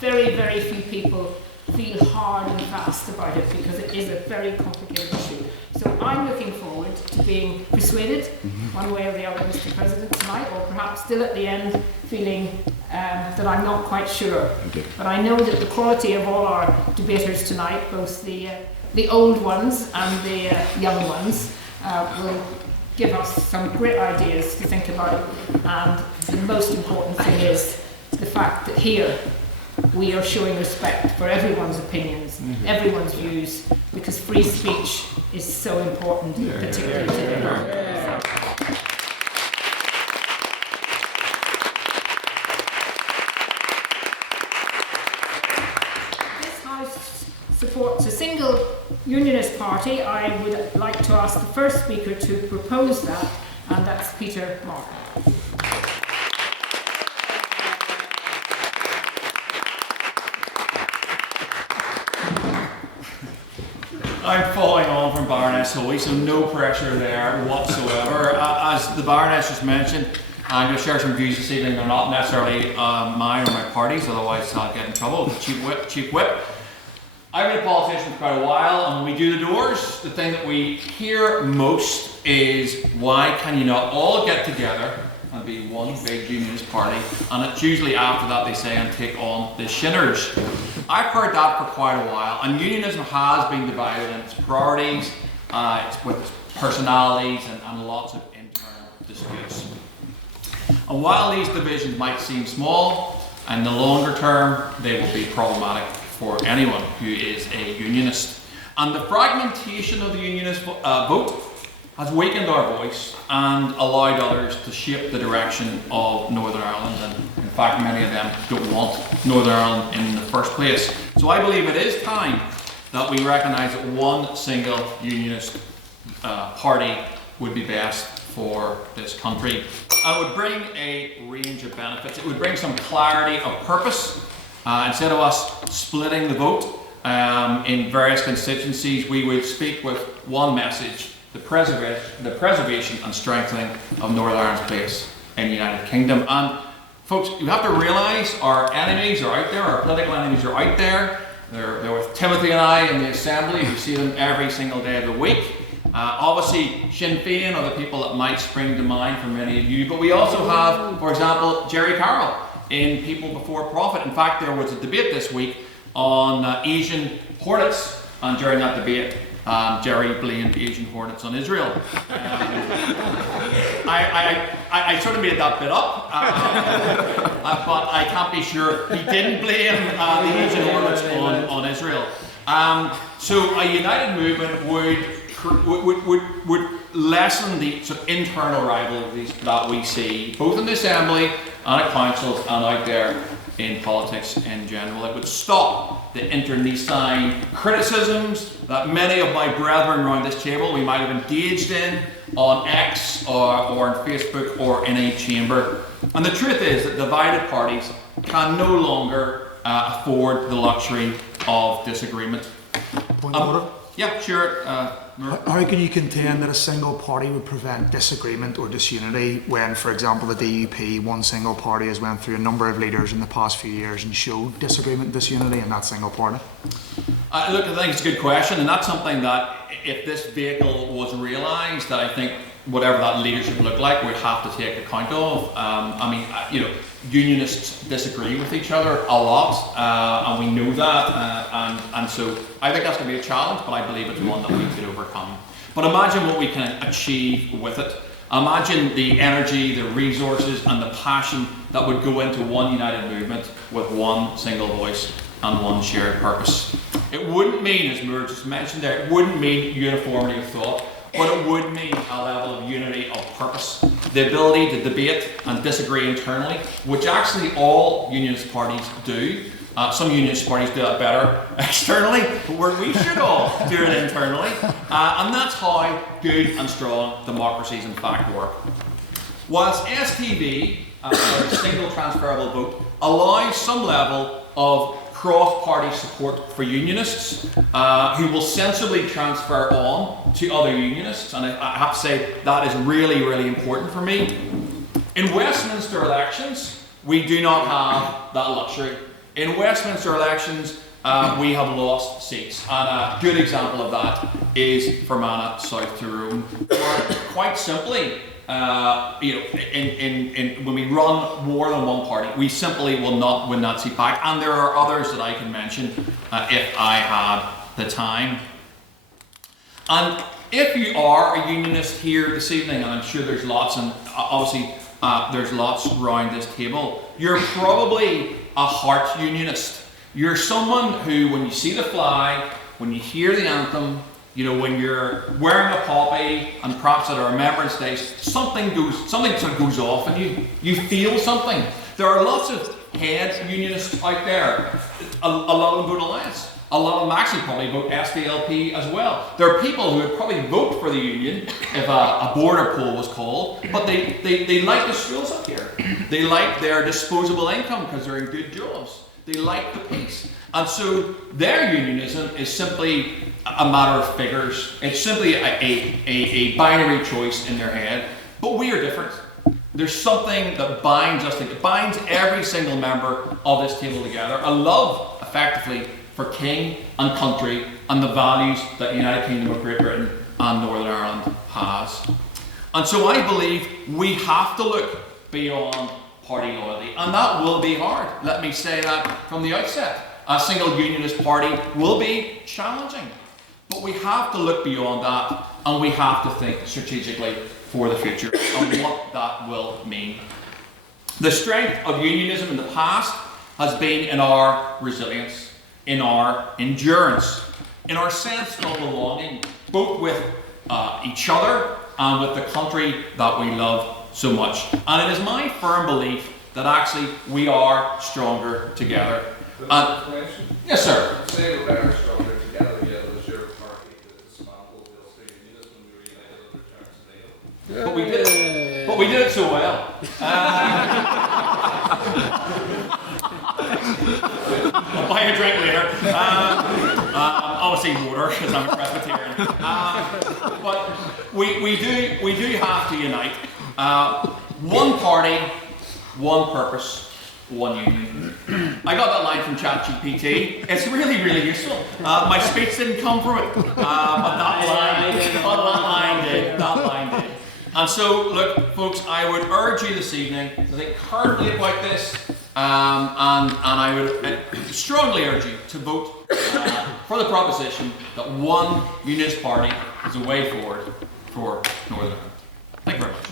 very, very few people feel hard and fast about it, because it is a very complicated issue. So I'm looking forward to being persuaded, one way or the other, Mr. President, tonight, or perhaps still at the end feeling that I'm not quite sure. But I know that the quality of all our debaters tonight, both the old ones and the young ones, will give us some great ideas to think about. And the most important thing is the fact that here we are showing respect for everyone's opinions, everyone's views, because free speech is so important, particularly today. This House supports a single Unionist party. I would like to ask the first speaker to propose that, and that's Peter Martin. I'm following on from Baroness Hoey, so no pressure there whatsoever. As the Baroness just mentioned, I'm going to share some views this evening. They're not necessarily mine or my party's, otherwise I'll get in trouble with the cheap whip. I've been a politician for quite a while, and when we do the doors, the thing that we hear most is, why can you not all get together and be one big Unionist party? And it's usually after that they say, and take on the Shinners. I've heard that for quite a while, and Unionism has been divided in its priorities, it's with its personalities, and lots of internal disputes. And while these divisions might seem small, in the longer term, they will be problematic for anyone who is a Unionist. And the fragmentation of the Unionist vote has weakened our voice and allowed others to shape the direction of Northern Ireland, and in fact many of them don't want Northern Ireland in the first place. So I believe it is time that we recognise that one single Unionist party would be best for this country. And it would bring a range of benefits. It would bring some clarity of purpose. Instead of us splitting the vote in various constituencies, we would speak with one message: the preservation and strengthening of Northern Ireland's place in the United Kingdom. And folks, you have to realise our enemies are out there, our political enemies are out there. They're with Timothy and I in the Assembly. You see them every single day of the week. Obviously, Sinn Féin are the people that might spring to mind for many of you, but we also have, for example, Jerry Carroll in People Before Profit. In fact, there was a debate this week on Asian hornets, and during that debate, Jerry blamed Asian hornets on Israel. I sort of made that bit up, but I can't be sure he didn't blame the Asian hornets on Israel. So a united movement would lessen the sort of internal rivalries that we see, both in the Assembly and at councils and out there in politics in general. It would stop the internecine criticisms that many of my brethren around this table we might have engaged in on X or on Facebook or in a chamber. And the truth is that divided parties can no longer afford the luxury of disagreement. Point of order? Yeah, sure. How can you contend that a single party would prevent disagreement or disunity when, for example, the DUP, one single party, has went through a number of leaders in the past few years and showed disagreement and disunity in that single party? Look, I think it's a good question, and that's something that, if this vehicle was realised, that I think whatever that leadership looked like, we'd have to take account of. Unionists disagree with each other a lot, and we know that, and so I think that's going to be a challenge, but I believe it's one that we could overcome. But imagine what we can achieve with it. Imagine the energy, the resources, and the passion that would go into one united movement with one single voice and one shared purpose. It wouldn't mean, as Moore just mentioned there, it wouldn't mean uniformity of thought, but it would mean a level of unity of purpose, the ability to debate and disagree internally, which actually all Unionist parties do. Some Unionist parties do that better externally, but we should all do it internally. And that's how good and strong democracies in fact work. Whilst STV, or a single transferable vote, allows some level of cross-party support for Unionists who will sensibly transfer on to other Unionists, and I have to say that is really, really important for me. In Westminster elections, we do not have that luxury. In Westminster elections, we have lost seats, and a good example of that is Fermanagh South Tyrone, where quite simply, when we run more than one party, we simply will not win that seat back. And there are others that I can mention if I had the time. And if you are a Unionist here this evening, and I'm sure there's lots, and obviously there's lots around this table, you're probably a heart unionist. You're someone who, when you see the flag, when you hear the anthem, you know, when you're wearing a poppy and perhaps at a Remembrance Day, something sort of goes off and you feel something. There are lots of head unionists out there. A lot of them vote Alliance. A lot of them actually probably vote SDLP as well. There are people who would probably vote for the union if a border poll was called, but they like the schools up here. They like their disposable income because they're in good jobs. They like the peace. And so their unionism is simply a matter of figures. It's simply a binary choice in their head. But we are different. There's something that binds us together, binds every single member of this table together. A love, effectively, for king and country and the values that the United Kingdom of Great Britain and Northern Ireland has. And so I believe we have to look beyond party loyalty. And that will be hard. Let me say that from the outset. A single unionist party will be challenging. But we have to look beyond that, and we have to think strategically for the future and what that will mean. The strength of unionism in the past has been in our resilience, in our endurance, in our sense of belonging, both with each other and with the country that we love so much. And it is my firm belief that actually we are stronger together. Yes, sir. Say we're better, stronger together, yet it was your party that dismantled the Ulster Unionists when we reunited under terms of Steele. But we did it so well. I'll buy a drink later. Obviously water, because I'm a Presbyterian. But we do have to unite. One party, one purpose, one union. I got that line from ChatGPT. It's really, really useful. My speech didn't come from it, but that line did. And so, look, folks, I would urge you this evening to think carefully about this, and I would strongly urge you to vote for the proposition that one unionist party is the way forward for Northern Ireland. Thank you very much.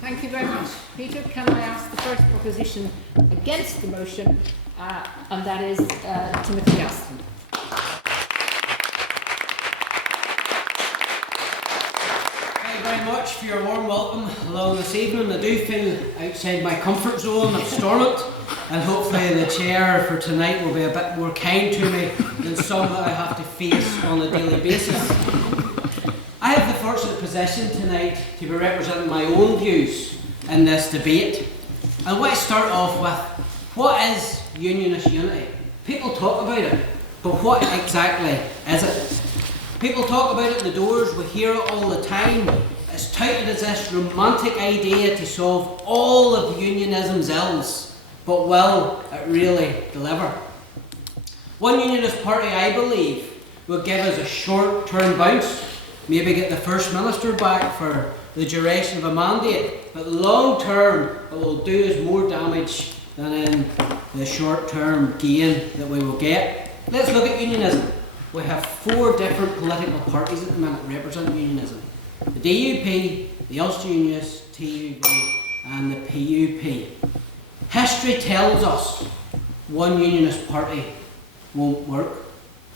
Thank you very much. Peter, can I ask the first proposition against the motion, and that is Timothy Gaston. Thank you very much for your warm welcome along this evening. I do feel outside my comfort zone of Stormont, and hopefully the chair for tonight will be a bit more kind to me than some that I have to face on a daily basis. I have the fortunate position tonight to be representing my own views in this debate. I want to start off with, what is unionist unity? People talk about it, but what exactly is it? People talk about it in the doors, we hear it all the time. It's touted as this romantic idea to solve all of unionism's ills, but will it really deliver? One unionist party, I believe, will give us a short-term bounce, maybe get the First Minister back for the duration of a mandate, but long term it will do us more damage than in the short term gain that we will get. Let's look at unionism. We have 4 different political parties at the minute representing unionism. The DUP, the Ulster Unionists, TUV and the PUP. History tells us one unionist party won't work.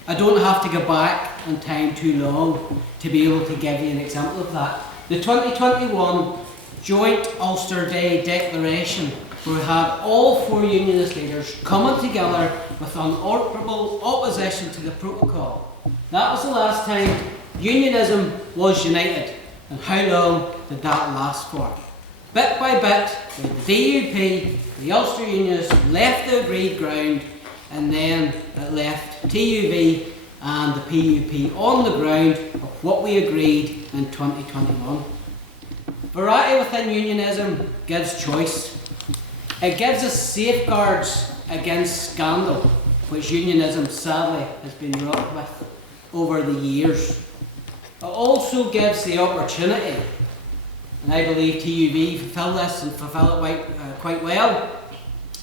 I don't have to go back in time too long to be able to give you an example of that. The 2021 Joint Ulster Day Declaration, where we had all 4 unionist leaders coming together with unalterable opposition to the protocol. That was the last time unionism was united. And how long did that last for? Bit by bit, the DUP, the Ulster Unionists left the agreed ground, and then it left TUV and the PUP on the ground of what we agreed in 2021. Variety within unionism gives choice. It gives us safeguards against scandal, which unionism sadly has been wrought with over the years. It also gives the opportunity, and I believe TUV fulfil this and fulfil it quite well,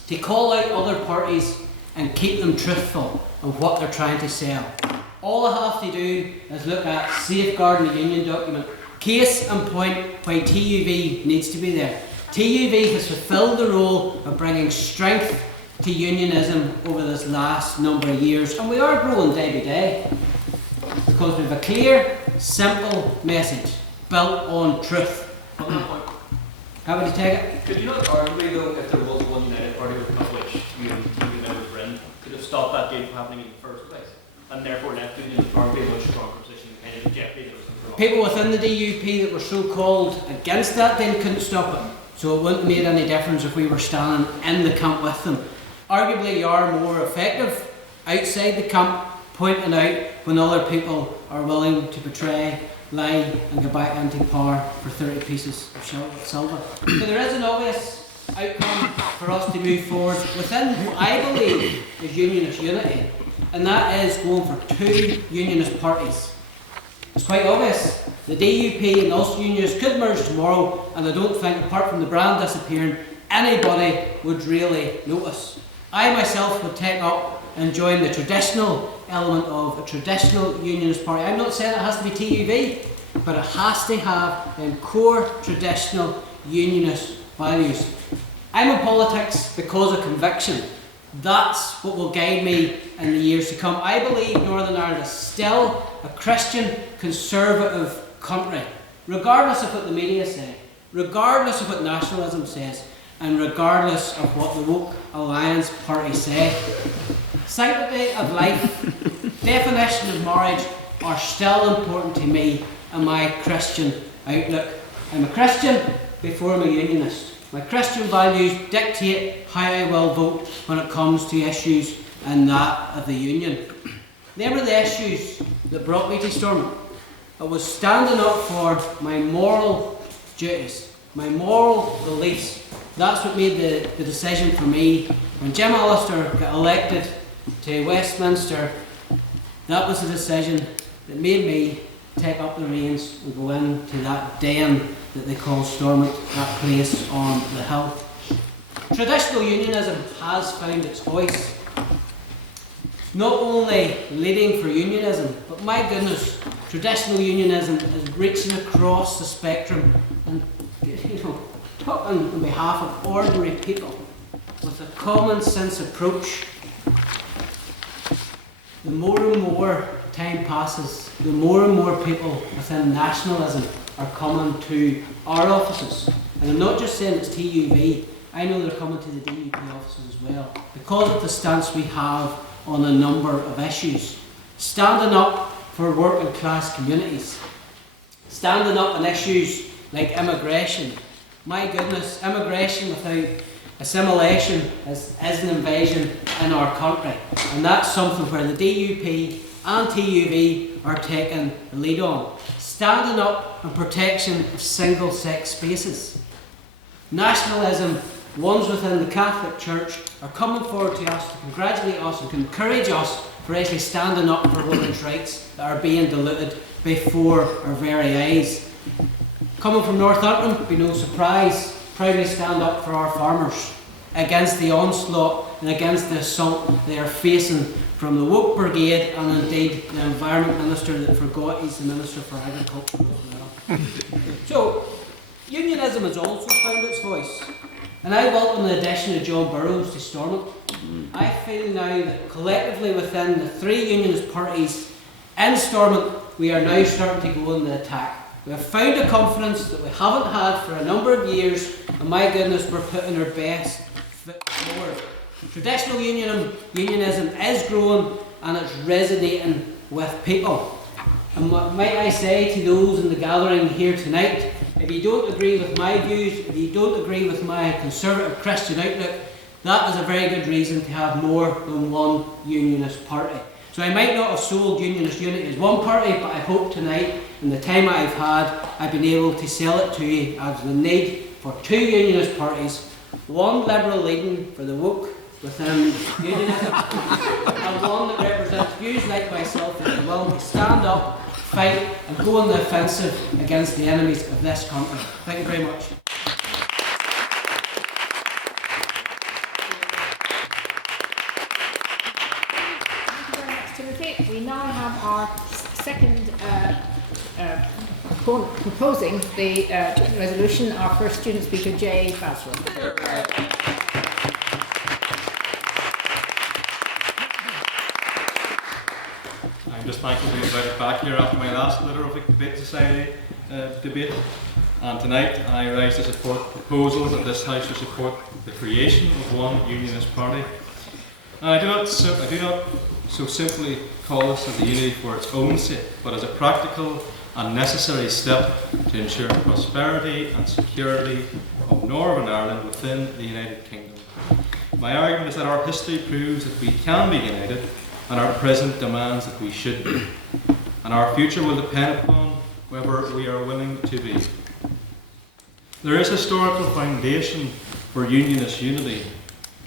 to call out other parties and keep them truthful of what they're trying to sell. All I have to do is look at safeguarding the union document Case in point why TUV needs to be there. TUV has fulfilled the role of bringing strength to unionism over this last number of years, and we are growing day by day because we have a clear, simple message built on truth. How would you take it? Could you not arguably, though, if there was one United Party with which you members were in, could have stopped that deal from happening in the first place, and therefore left the Unionist Party in a much stronger position to kind of jeopardy those things? People within the DUP that were so-called against that then couldn't stop it, so it wouldn't have made any difference if we were standing in the camp with them. Arguably, you are more effective outside the camp, pointing out when other people are willing to betray, lie and go back into power for 30 pieces of silver. But there is an obvious outcome for us to move forward within what I believe is unionist unity, and that is going for 2 unionist parties. It's quite obvious. The DUP and Ulster Unionists could merge tomorrow, and I don't think, apart from the brand disappearing, anybody would really notice. I myself would take up and join the traditional element of a traditional unionist party. I'm not saying it has to be TUV, but it has to have them core traditional unionist values. I'm in politics because of conviction. That's what will guide me in the years to come. I believe Northern Ireland is still a Christian conservative country, regardless of what the media say, regardless of what nationalism says, and regardless of what the woke alliance party say. Sanctity of life, definition of marriage are still important to me and my Christian outlook. I'm a Christian before I'm a unionist. My Christian values dictate how I will vote when it comes to issues and that of the union. They were the issues that brought me to Stormont. It was standing up for my moral duties, my moral beliefs. That's what made the decision for me. When Jim Allister got elected to Westminster, that was the decision that made me take up the reins and go into that den that they call Stormont, that place on the hill. Traditional unionism has found its voice, not only leading for unionism, but my goodness, traditional unionism is reaching across the spectrum and, talking on behalf of ordinary people with a common sense approach. The more and more time passes, the more and more people within nationalism are coming to our offices. And I'm not just saying it's TUV, I know they're coming to the DUP offices as well, because of the stance we have on a number of issues. Standing up for working class communities, standing up on issues like immigration. My goodness, immigration without assimilation is an invasion in our country, and that's something where the DUP and TUV are taking the lead on. Standing up in protection of single-sex spaces. Nationalism, ones within the Catholic Church, are coming forward to us to congratulate us and encourage us for actually standing up for women's rights that are being diluted before our very eyes. Coming from Northampton, be no surprise, proudly stand up for our farmers against the onslaught and against the assault they are facing from the woke brigade and indeed the Environment Minister that forgot he's the Minister for Agriculture as well. So, unionism has also found its voice, and I welcome the addition of John Burrows to Stormont. I feel now that collectively within the 3 unionist parties in Stormont, we are now starting to go on the attack. We have found a confidence that we haven't had for a number of years, and my goodness, we're putting our best foot forward. Traditional unionism is growing and it's resonating with people. And what might I say to those in the gathering here tonight, if you don't agree with my views, if you don't agree with my conservative Christian outlook, that is a very good reason to have more than one unionist party. So I might not have sold unionist unity as one party, but I hope tonight, in the time I've had, I've been able to sell it to you as the need for 2 unionist parties, one liberal leading for the woke within unionism, and one that represents views like myself that are willing to stand up, fight and go on the offensive against the enemies of this country. Thank you very much. Timothy. We now have our second proposing the resolution, our first student speaker, Jay Basra. I'm just thankful to be invited back here after my last Literary Debate Society debate. And tonight I rise to support proposals of this House to support the creation of one Unionist party. And I do not so simply call this as a unity for its own sake, but as a practical and necessary step to ensure prosperity and security of Northern Ireland within the United Kingdom. My argument is that our history proves that we can be united, and our present demands that we should be. And our future will depend upon whether we are willing to be. There is historical foundation for Unionist unity.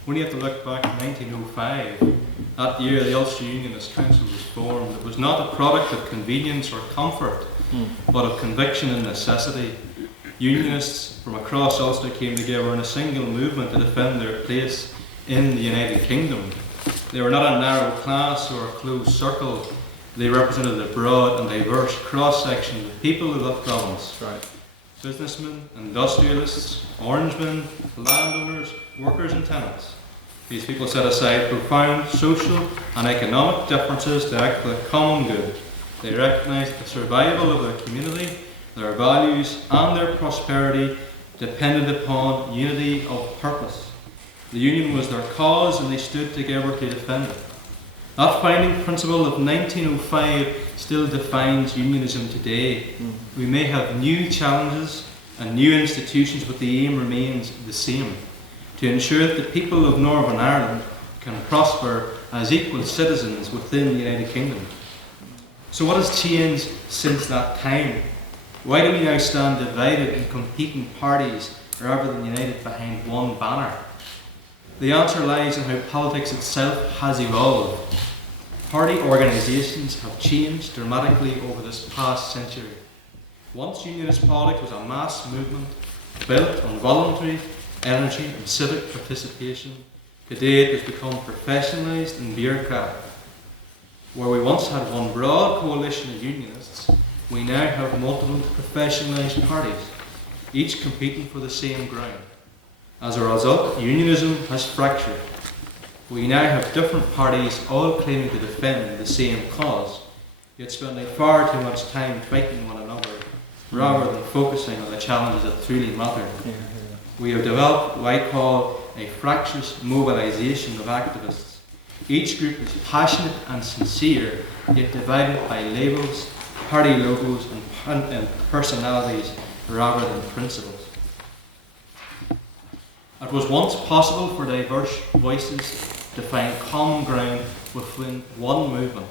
We only have to look back to 1905. That year the Ulster Unionist Council was formed. It was not a product of convenience or comfort, but of conviction and necessity. Unionists from across Ulster came together in a single movement to defend their place in the United Kingdom. They were not a narrow class or a closed circle. They represented a broad and diverse cross-section of the people of that province. Right. Businessmen, industrialists, orangemen, landowners, workers and tenants. These people set aside profound social and economic differences to act for the common good. They recognised the survival of their community, their values and their prosperity depended upon unity of purpose. The Union was their cause and they stood together to defend it. That founding principle of 1905 still defines unionism today. We may have new challenges and new institutions, but the aim remains the same: to ensure that the people of Northern Ireland can prosper as equal citizens within the United Kingdom. So what has changed since that time? Why do we now stand divided in competing parties rather than united behind one banner? The answer lies in how politics itself has evolved. Party organisations have changed dramatically over this past century. Once Unionist politics was a mass movement built on voluntary energy and civic participation. Today it has become professionalised and bureaucratic. Where we once had one broad coalition of Unionists, we now have multiple professionalised parties, each competing for the same ground. As a result, Unionism has fractured. We now have different parties all claiming to defend the same cause, yet spending far too much time fighting one another rather than focusing on the challenges that truly matter. We have developed what I call a fractious mobilisation of activists. Each group is passionate and sincere, yet divided by labels, party logos and personalities rather than principles. It was once possible for diverse voices to find common ground within one movement.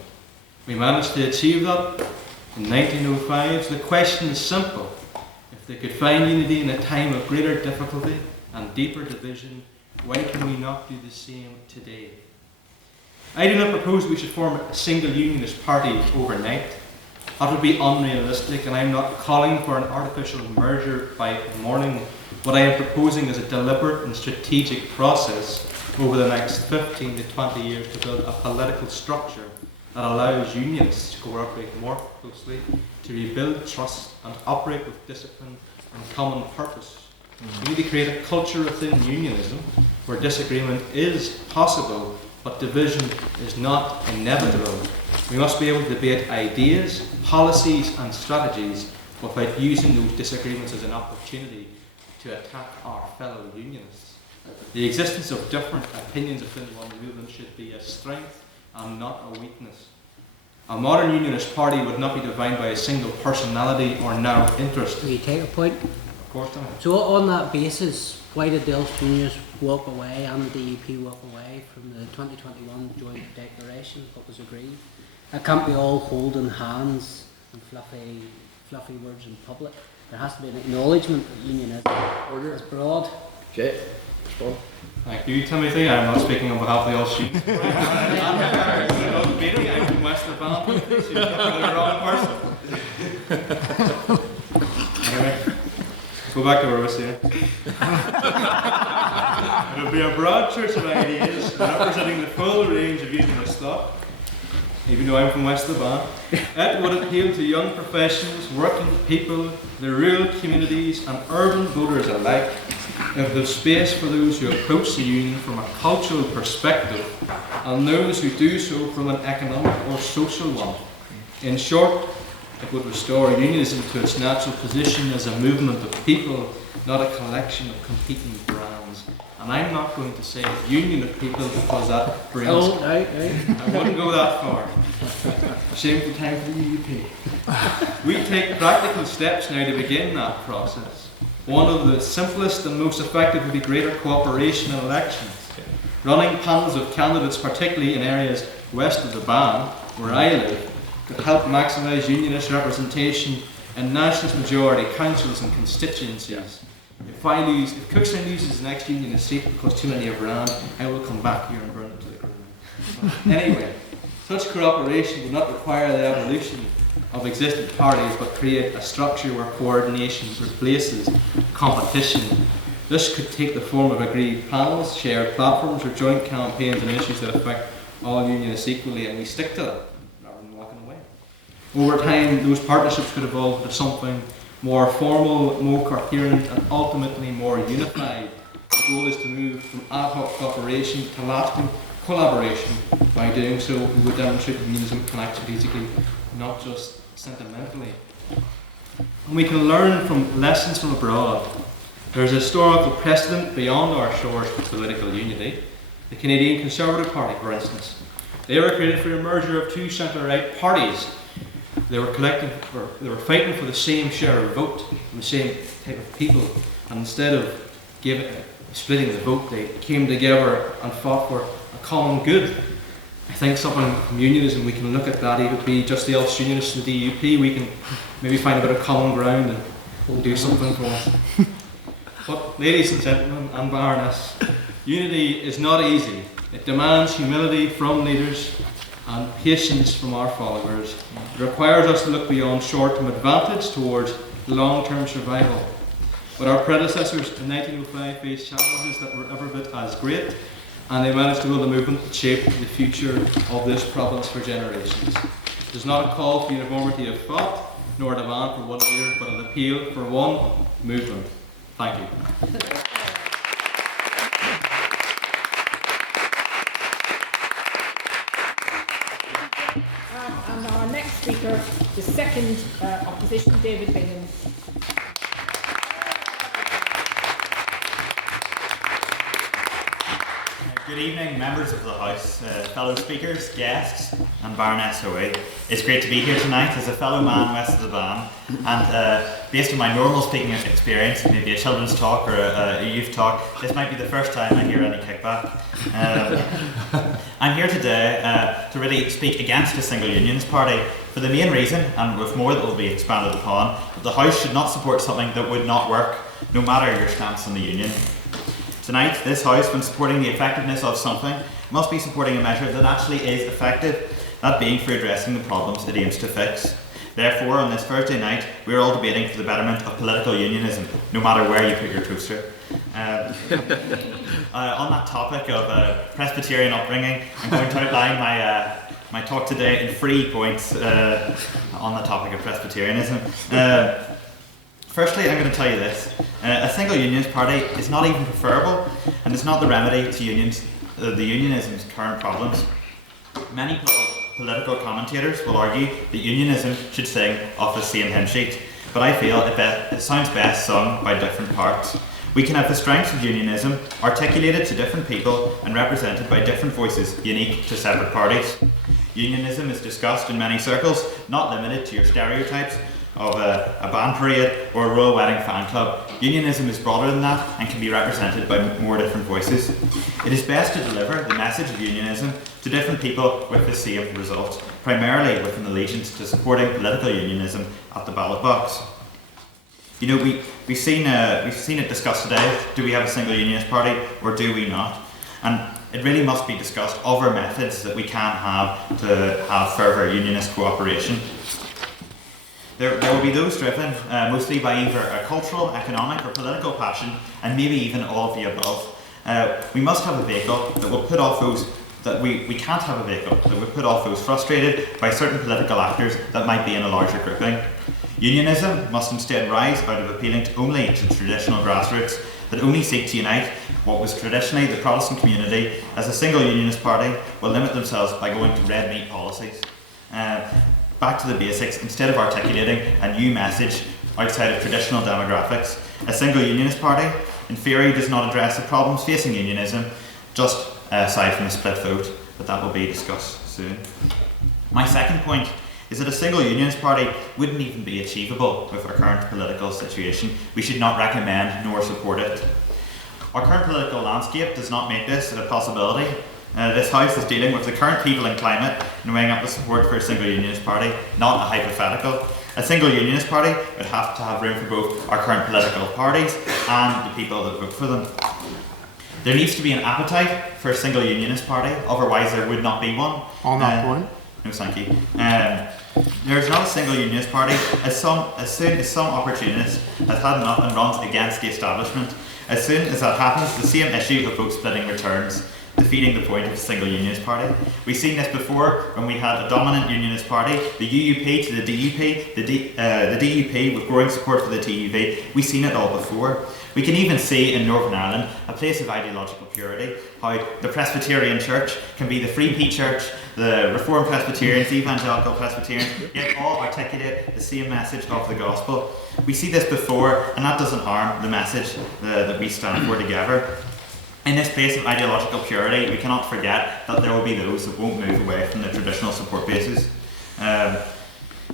We managed to achieve that in 1905, so the question is simple. If they could find unity in a time of greater difficulty and deeper division, why can we not do the same today? I do not propose we should form a single Unionist party overnight. That would be unrealistic, and I am not calling for an artificial merger by morning. What I am proposing is a deliberate and strategic process over the next 15 to 20 years to build a political structure that allows Unionists to cooperate more closely, to rebuild trust and operate with discipline and common purpose. We need to create a culture within Unionism where disagreement is possible, but division is not inevitable. We must be able to debate ideas, policies and strategies without using those disagreements as an opportunity to attack our fellow Unionists. The existence of different opinions within one movement should be a strength and not a weakness. A modern Unionist party would not be defined by a single personality or narrow interest. Will you take a point? Of course, Tom. So on that basis, why did the Ulster Unionists walk away and the DUP walk away from the 2021 joint declaration, what was agreed? It can't be all holding hands and fluffy words in public. There has to be an acknowledgement that unionism is broad. Okay. Thank you, Timothy. I'm not speaking on behalf of the Ulster Unionists. I'm from Western Belfast. You're the wrong person. Anyway, go back to where I was here. It would be a broad church of ideas representing the full range of Unionist thought. even though I'm from west of the Ban. It would appeal to young professionals, working people, the rural communities and urban voters alike if there's space for those who approach the Union from a cultural perspective and those who do so from an economic or social one. In short, it would restore unionism to its natural position as a movement of people, not a collection of competing brands. And I'm not going to say union of people because that brings... Oh, I wouldn't go that far. Shameful time for the UUP. We take practical steps now to begin that process. One of the simplest and most effective would be greater cooperation in elections. Running panels of candidates, particularly in areas west of the Ban, where I live, could help maximise unionist representation in nationalist majority councils and constituencies. If Cookstown loses the next unionist seat because too many are around, I will come back here and burn it to the ground. Anyway, such cooperation would not require the evolution of existing parties, but create a structure where coordination replaces competition. This could take the form of agreed panels, shared platforms, or joint campaigns on issues that affect all unionists equally, and we stick to that rather than walking away. Over time, those partnerships could evolve into something more formal, more coherent, and ultimately more unified. The goal is to move from ad hoc cooperation to lasting collaboration. By doing so, we would demonstrate that unionism can act strategically, not just sentimentally. And we can learn from lessons from abroad. There's a historical precedent beyond our shores for political unity. The Canadian Conservative Party, for instance. They were created for a merger of two centre-right parties. They were fighting for the same share of vote from the same type of people. And instead of splitting the vote, they came together and fought for a common good. I think something from unionism, we can look at that. It would be just the Ulster Unionists and the DUP. We can maybe find a bit of common ground and do something for us. But ladies and gentlemen and Baroness, unity is not easy. It demands humility from leaders and patience from our followers. It requires us to look beyond short-term advantage towards long-term survival. But our predecessors in 1905 faced challenges that were every bit as great, and they managed to build a movement that shaped the future of this province for generations. It is not a call for uniformity of thought, nor a demand for one leader, but an appeal for one movement. Thank you. And our next speaker, the second opposition, David Bingham. Good evening, members of the House, fellow speakers, guests, and Baroness Hoey. It's great to be here tonight as a fellow man west of the Ban, and based on my normal speaking experience, maybe a children's talk or a youth talk, this might be the first time I hear any kickback. I'm here today to really speak against a single unionist party for the main reason, and with more that will be expanded upon, that the House should not support something that would not work, no matter your stance on the union. Tonight, this House, when supporting the effectiveness of something, must be supporting a measure that actually is effective, that being for addressing the problems it aims to fix. Therefore, on this Thursday night, we are all debating for the betterment of political unionism, no matter where you put your toaster. On that topic of Presbyterian upbringing, I'm going to outline my talk today in 3 points on the topic of Presbyterianism. Firstly, I'm going to tell you this. A single unionist party is not even preferable, and is not the remedy to the unionism's current problems. Many political commentators will argue that unionism should sing off the same hymn sheet, but I feel it sounds best sung by different parts. We can have the strengths of unionism articulated to different people and represented by different voices unique to separate parties. Unionism is discussed in many circles, not limited to your stereotypes of a band parade or a royal wedding fan club. Unionism is broader than that and can be represented by more different voices. It is best to deliver the message of unionism to different people with the same result, primarily with an allegiance to supporting political unionism at the ballot box. You know, we've seen it discussed today. Do we have a single unionist party or do we not? And it really must be discussed other methods that we can have to have further unionist cooperation. There will be those driven mostly by either a cultural, economic or political passion, and maybe even all of the above. We must have a vehicle that will put off those that we can't have a vehicle that would put off those frustrated by certain political actors that might be in a larger grouping. Unionism must instead rise out of appealing only to traditional grassroots that only seek to unite what was traditionally the Protestant community, as a single unionist party will limit themselves by going to red meat policies. Back to the basics, instead of articulating a new message outside of traditional demographics, a single unionist party in theory does not address the problems facing unionism, just aside from a split vote, but that will be discussed soon. My second point is that a single unionist party wouldn't even be achievable with our current political situation. We should not recommend nor support it. Our current political landscape does not make this a possibility. This House is dealing with the current people and climate and weighing up the support for a single unionist party, not a hypothetical. A single unionist party would have to have room for both our current political parties and the people that vote for them. There needs to be an appetite for a single unionist party, otherwise there would not be one. On that point. No, thank you. There is not a single unionist party as soon as some opportunist has had enough and runs against the establishment. As soon as that happens, the same issue of vote splitting returns, defeating the point of a single unionist party. We've seen this before when we had a dominant unionist party, the UUP to the DUP, the DUP with growing support for the TUV. We've seen it all before. We can even see in Northern Ireland, a place of ideological purity, how the Presbyterian Church can be the Free P Church, the Reformed Presbyterians, the Evangelical Presbyterians, yet all articulate the same message of the gospel. We see this before, and that doesn't harm the message that we stand for together. In this place of ideological purity, we cannot forget that there will be those that won't move away from the traditional support bases.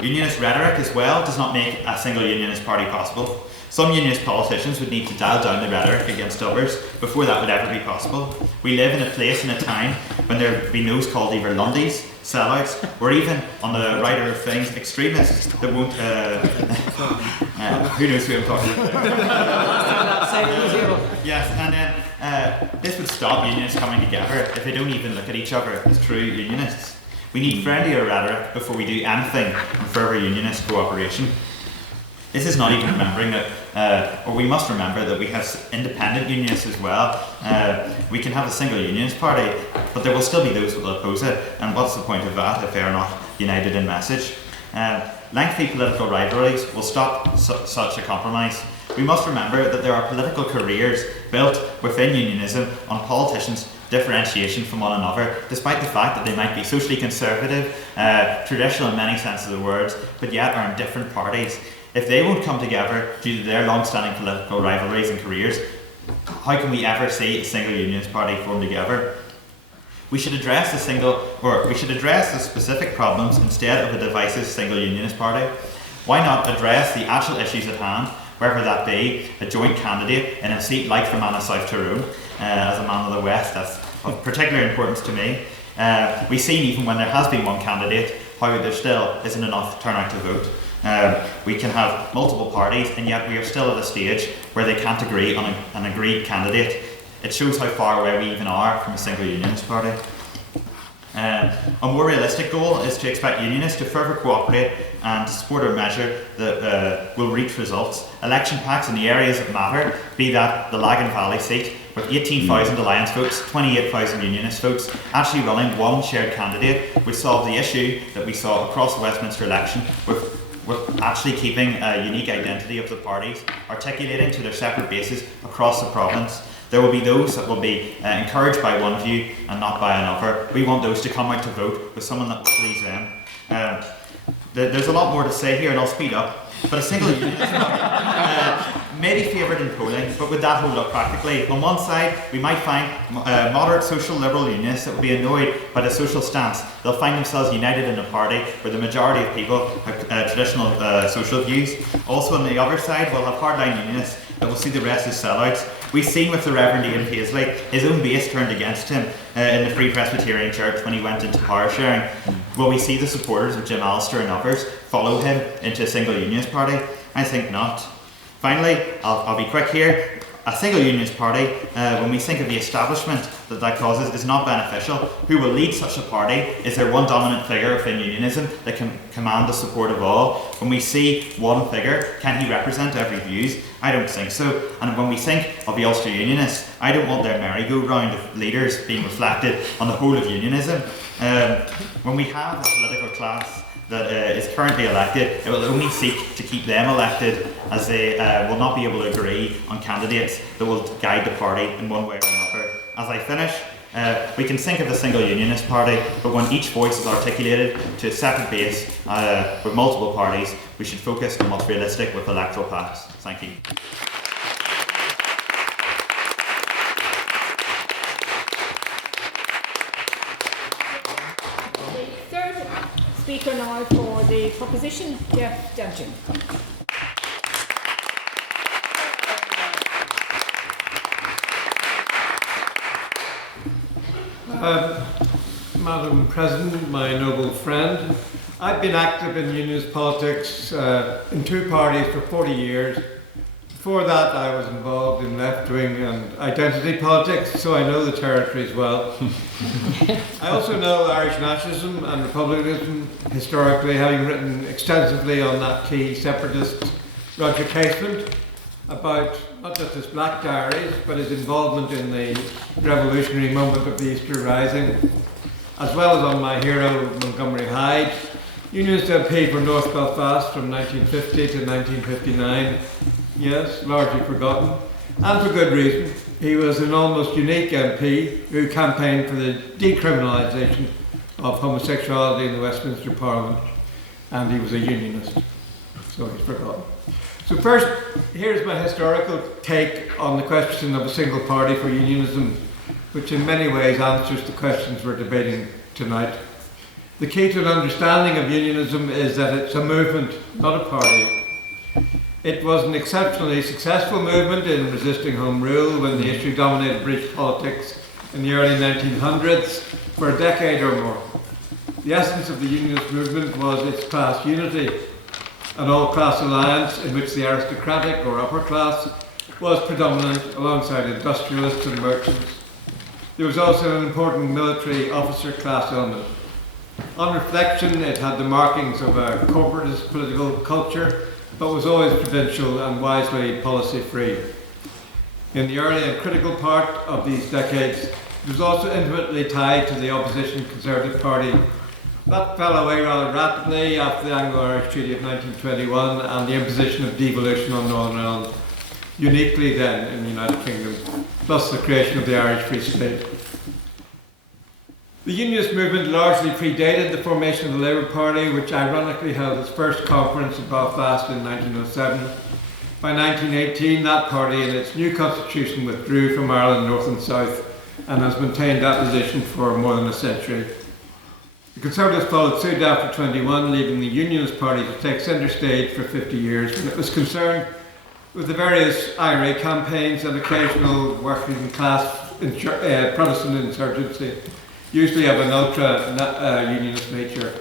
Unionist rhetoric as well does not make a single unionist party possible. Some unionist politicians would need to dial down the rhetoric against others before that would ever be possible. We live in a place and a time when there have been those called either Lundies, sellouts, or even, on the rider of things, extremists that won't... who knows who I'm talking about? Yes, and then this would stop unionists coming together if they don't even look at each other as true unionists. We need friendlier rhetoric before we do anything in further unionist cooperation. This is not even remembering that, or we must remember that we have independent unionists as well. We can have a single unionist party, but there will still be those that will oppose it, and what's the point of that if they are not united in message? Lengthy political rivalries will stop such a compromise. We must remember that there are political careers built within unionism on politicians' differentiation from one another, despite the fact that they might be socially conservative, traditional in many senses of the words, but yet are in different parties. If they won't come together due to their long-standing political rivalries and careers, how can we ever see a single unionist party form together? We should address the specific problems instead of a divisive single unionist party. Why not address the actual issues at hand, whether that be a joint candidate in a seat like Fermanagh South Tyrone, as a man of the West, that's of particular importance to me. We've seen even when there has been one candidate, how there still isn't enough turnout to vote. We can have multiple parties, and yet we are still at a stage where they can't agree on an agreed candidate. It shows how far away we even are from a single unionist party. A more realistic goal is to expect unionists to further cooperate and to support a measure that will reach results. Election packs in the areas that matter, be that the Lagan Valley seat, with 18,000 Alliance votes, 28,000 Unionist votes, actually running one shared candidate would solve the issue that we saw across the Westminster election with actually keeping a unique identity of the parties, articulating to their separate bases across the province. There will be those that will be encouraged by one view and not by another. We want those to come out to vote with someone that will please them. There's a lot more to say here, and I'll speed up. But a single unionist may be favoured in polling, but would that hold up practically? On one side, we might find moderate social liberal unionists that will be annoyed by the social stance. They'll find themselves united in a party where the majority of people have traditional social views. Also on the other side, we'll have hardline unionists that will see the rest as sellouts. We've seen with the Reverend Ian Paisley, his own base turned against him in the Free Presbyterian Church when he went into power sharing. Will we see the supporters of Jim Allister and others follow him into a single unionist party? I think not. Finally, I'll be quick here. A single unionist party, when we think of the establishment that causes, is not beneficial. Who will lead such a party? Is there one dominant figure within unionism that can command the support of all? When we see one figure, can he represent every views? I don't think so. And when we think of the Ulster Unionists, I don't want their merry-go-round of leaders being reflected on the whole of unionism. When we have a political class that is currently elected, it will only seek to keep them elected, as they will not be able to agree on candidates that will guide the party in one way or another. As I finish, we can think of a single unionist party, but when each voice is articulated to a separate base with multiple parties, we should focus on what's realistic with electoral pacts. Thank you. Speaker now for the proposition, Jeff Dudgeon. Madam President, my noble friend, I've been active in unionist politics in two parties for 40 years. Before that, I was involved in left-wing and identity politics, so I know the territories well. I also know Irish nationalism and republicanism historically, having written extensively on that key separatist Roger Casement about not just his Black Diaries, but his involvement in the revolutionary moment of the Easter Rising, as well as on my hero Montgomery Hyde, Unionist MP for North Belfast from 1950 to 1959. Yes, largely forgotten, and for good reason. He was an almost unique MP who campaigned for the decriminalisation of homosexuality in the Westminster Parliament, and he was a unionist, so he's forgotten. So first, here's my historical take on the question of a single party for unionism, which in many ways answers the questions we're debating tonight. The key to an understanding of unionism is that it's a movement, not a party. It was an exceptionally successful movement in resisting Home Rule when the issue dominated British politics in the early 1900s for a decade or more. The essence of the Unionist movement was its class unity, an all-class alliance in which the aristocratic or upper class was predominant alongside industrialists and merchants. There was also an important military officer class element. On reflection, it had the markings of a corporatist political culture, but was always provincial and wisely policy-free. In the early and critical part of these decades, it was also intimately tied to the opposition Conservative Party. That fell away rather rapidly after the Anglo-Irish Treaty of 1921 and the imposition of devolution on Northern Ireland, uniquely then in the United Kingdom, plus the creation of the Irish Free State. The Unionist movement largely predated the formation of the Labour Party, which ironically held its first conference in Belfast in 1907. By 1918, that party in its new constitution withdrew from Ireland North and South and has maintained that position for more than a century. The Conservatives followed suit after 21, leaving the Unionist Party to take centre stage for 50 years when it was concerned with the various IRA campaigns and occasional working class Protestant insurgency, usually of an ultra-unionist nature.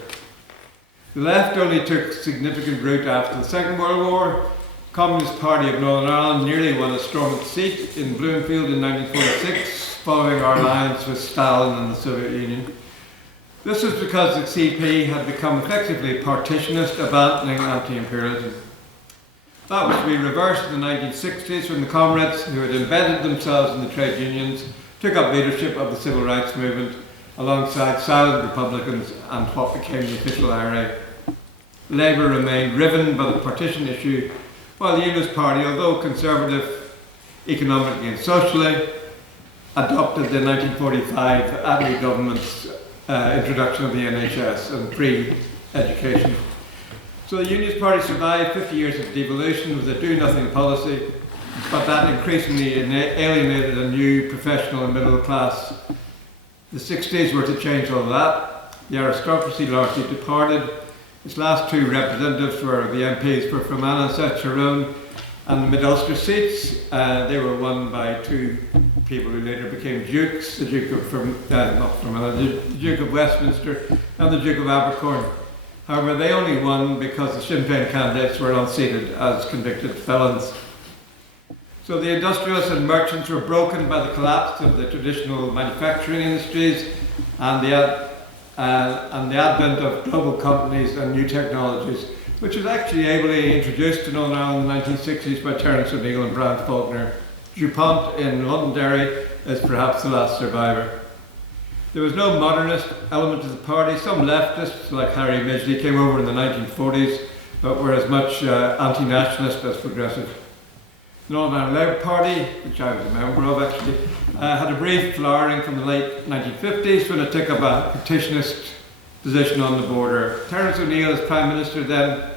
The left only took significant root after the Second World War. The Communist Party of Northern Ireland nearly won a Stormont seat in Bloomfield in 1946, following our alliance with Stalin and the Soviet Union. This was because the CP had become effectively partitionist, abandoning anti-imperialism. That was to be reversed in the 1960s when the comrades who had embedded themselves in the trade unions took up leadership of the civil rights movement alongside silent Republicans and what became the official IRA. Labour remained riven by the partition issue, while the Unionist Party, although conservative economically and socially, adopted the 1945 Attlee government's introduction of the NHS and free education. So the Unionist Party survived 50 years of devolution with a do-nothing policy, but that increasingly alienated a new professional and middle class. The 60s were to change all that. The aristocracy largely departed. Its last two representatives were the MPs for Fermanagh and South Tyrone and the Mid-Ulster seats. They were won by two people who later became dukes, the Duke of the Duke of Westminster and the Duke of Abercorn. However, they only won because the Sinn Féin candidates were unseated as convicted felons. So the industrialists and merchants were broken by the collapse of the traditional manufacturing industries and the advent of global companies and new technologies, which was actually ably introduced to Northern Ireland in the 1960s by Terence O'Neill and Brian Faulkner. DuPont in Londonderry is perhaps the last survivor. There was no modernist element to the party. Some leftists, like Harry Midgley, came over in the 1940s, but were as much anti-nationalist as progressive. The Northern Ireland Labour Party, which I was a member of actually, had a brief flowering from the late 1950s when it took up a petitionist position on the border. Terence O'Neill, as Prime Minister, then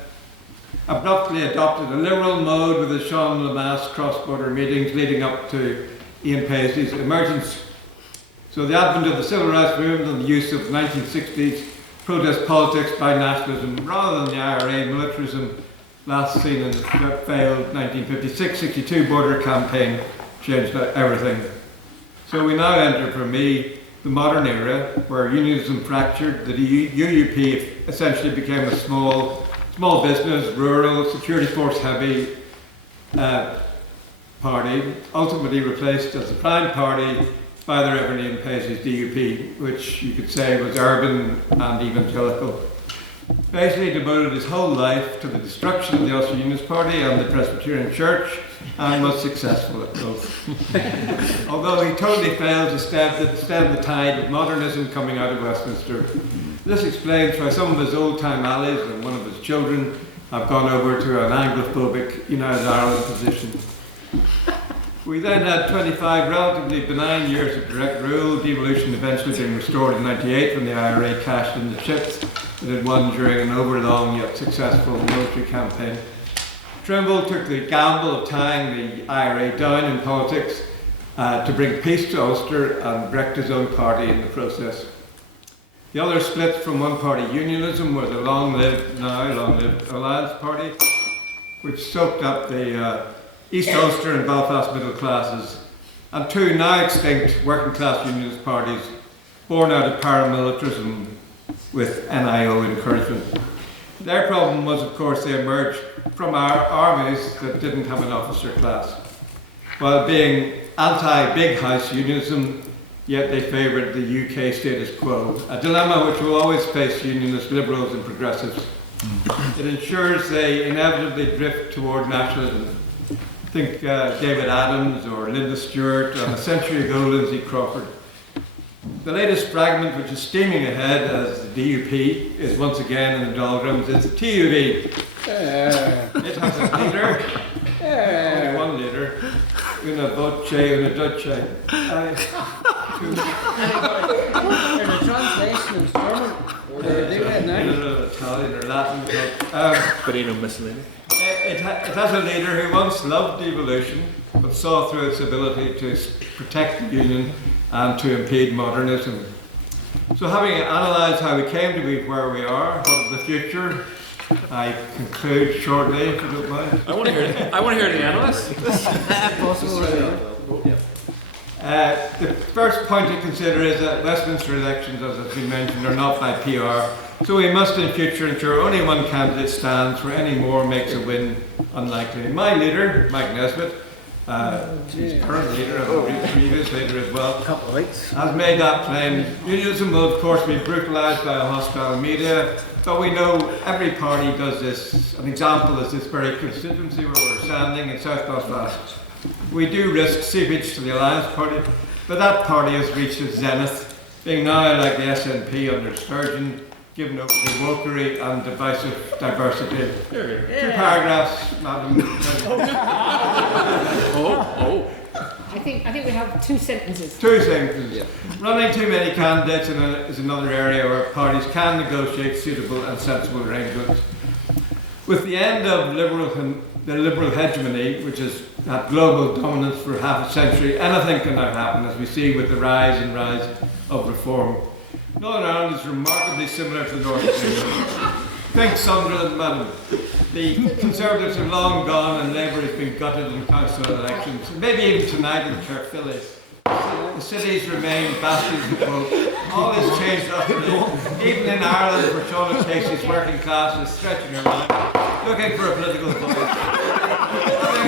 abruptly adopted a liberal mode with the Sean Lemass cross-border meetings leading up to Ian Paisley's emergence. So the advent of the civil rights movement and the use of 1960s protest politics by nationalism rather than the IRA militarism last seen in the failed 1956-62 border campaign changed everything. So we now enter, for me, the modern era where unionism fractured, the UUP essentially became a small business, rural, security force heavy party, ultimately replaced as the prime party by the Reverend Ian Paisley's DUP, which you could say was urban and evangelical. Paisley devoted his whole life to the destruction of the Ulster Unionist Party and the Presbyterian Church, and was successful at both. Although he totally failed to stem the tide of modernism coming out of Westminster. This explains why some of his old-time allies and one of his children have gone over to an Anglophobic United Ireland position. We then had 25 relatively benign years of direct rule, devolution eventually being restored in '98 when the IRA cashed in the chips it had won during an overlong yet successful military campaign. Trimble took the gamble of tying the IRA down in politics to bring peace to Ulster and wrecked his own party in the process. The other splits from one-party unionism were the long-lived Alliance Party, which soaked up the East Ulster and Belfast middle classes, and two now extinct working-class unionist parties born out of paramilitarism with NIO encouragement. Their problem was, of course, they emerged from our armies that didn't have an officer class. While being anti-big house unionism, yet they favoured the UK status quo, a dilemma which will always face unionist liberals and progressives. It ensures they inevitably drift toward nationalism. Think David Adams or Linda Stewart, and a century ago Lindsay Crawford. The latest fragment, which is steaming ahead as the DUP is once again in the doldrums, is the TUV. It has a leader, only one leader, una voce, una Dudgeon. There's a translation in German. Or do it now? Italian or Latin. Benito Mussolini. It has a leader who once loved devolution, but saw through its ability to protect the Union and to impede modernism. So having analysed how we came to be where we are, what is the future, I conclude shortly, if you don't mind. I want to hear the analyst. The first point to consider is that Westminster elections, as has been mentioned, are not by PR. So we must in future ensure only one candidate stands, where any more makes a win unlikely. My leader, Mike Nesbitt, his current leader and previous leader as well, has made that claim. Unionism will of course be brutalised by a hostile media, but we know every party does this. An example is this very constituency where we're standing in South Belfast. We do risk seepage to the Alliance Party, but that party has reached its zenith, being now like the SNP under Sturgeon, given over to wokery and divisive diversity. Two paragraphs, Madam President. I think we have two sentences. Two sentences. Yeah. Running too many candidates is another area where parties can negotiate suitable and sensible arrangements. With the end of the liberal hegemony, which has had global dominance for half a century, anything can now happen, as we see with the rise of reform. Northern Ireland is remarkably similar to the north of England. Think Sunderland, madam. The Conservatives have long gone and Labour has been gutted in council elections. Maybe even tonight in Caerphilly. The cities remain bastions of hope. All has changed utterly. Even in Ireland, where Sean Casey's working class is stretching her line, looking for a political voice.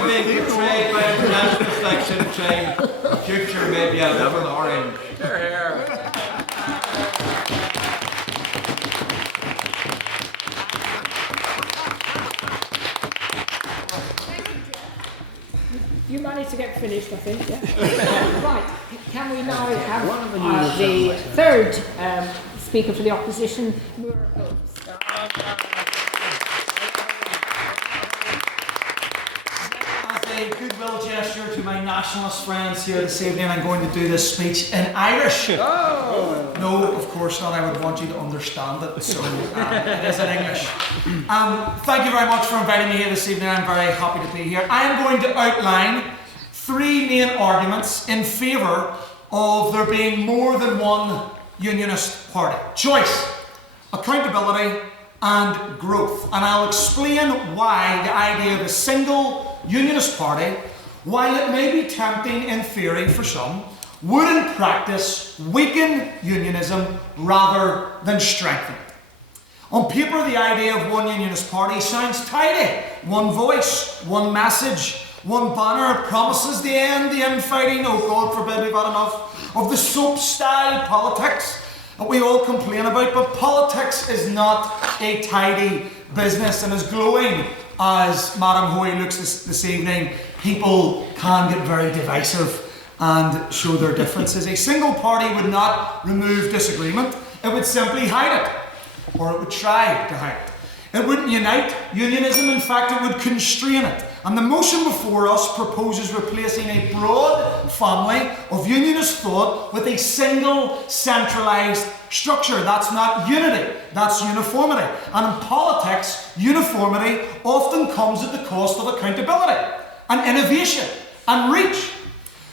being betrayed by a nationalist like Sinn Féin, the future may be a little orange. You managed to get finished, I think, yeah. Right, can we now have the third speaker for the opposition, Moore Holmes. As a goodwill gesture to my nationalist friends here this evening, I'm going to do this speech in Irish. Oh. No, of course not. I would want you to understand it, so it is in English. Thank you very much for inviting me here this evening. I'm very happy to be here. I am going to outline three main arguments in favour of there being more than one Unionist party. Choice, accountability, and growth. And I'll explain why the idea of a single Unionist party, while it may be tempting in theory for some, would in practice weaken unionism rather than strengthen it. On paper, the idea of one Unionist party sounds tidy. One voice, one message, one banner promises the end, the infighting, oh God forbid we've had enough, of the soap-style politics that we all complain about. But politics is not a tidy business, and as glowing as Madam Hoey looks this evening, people can get very divisive and show their differences. A single party would not remove disagreement, it would simply hide it, or it would try to hide it. It wouldn't unite unionism, in fact it would constrain it. And the motion before us proposes replacing a broad family of unionist thought with a single centralised structure. That's not unity, that's uniformity. And in politics, uniformity often comes at the cost of accountability and innovation and reach.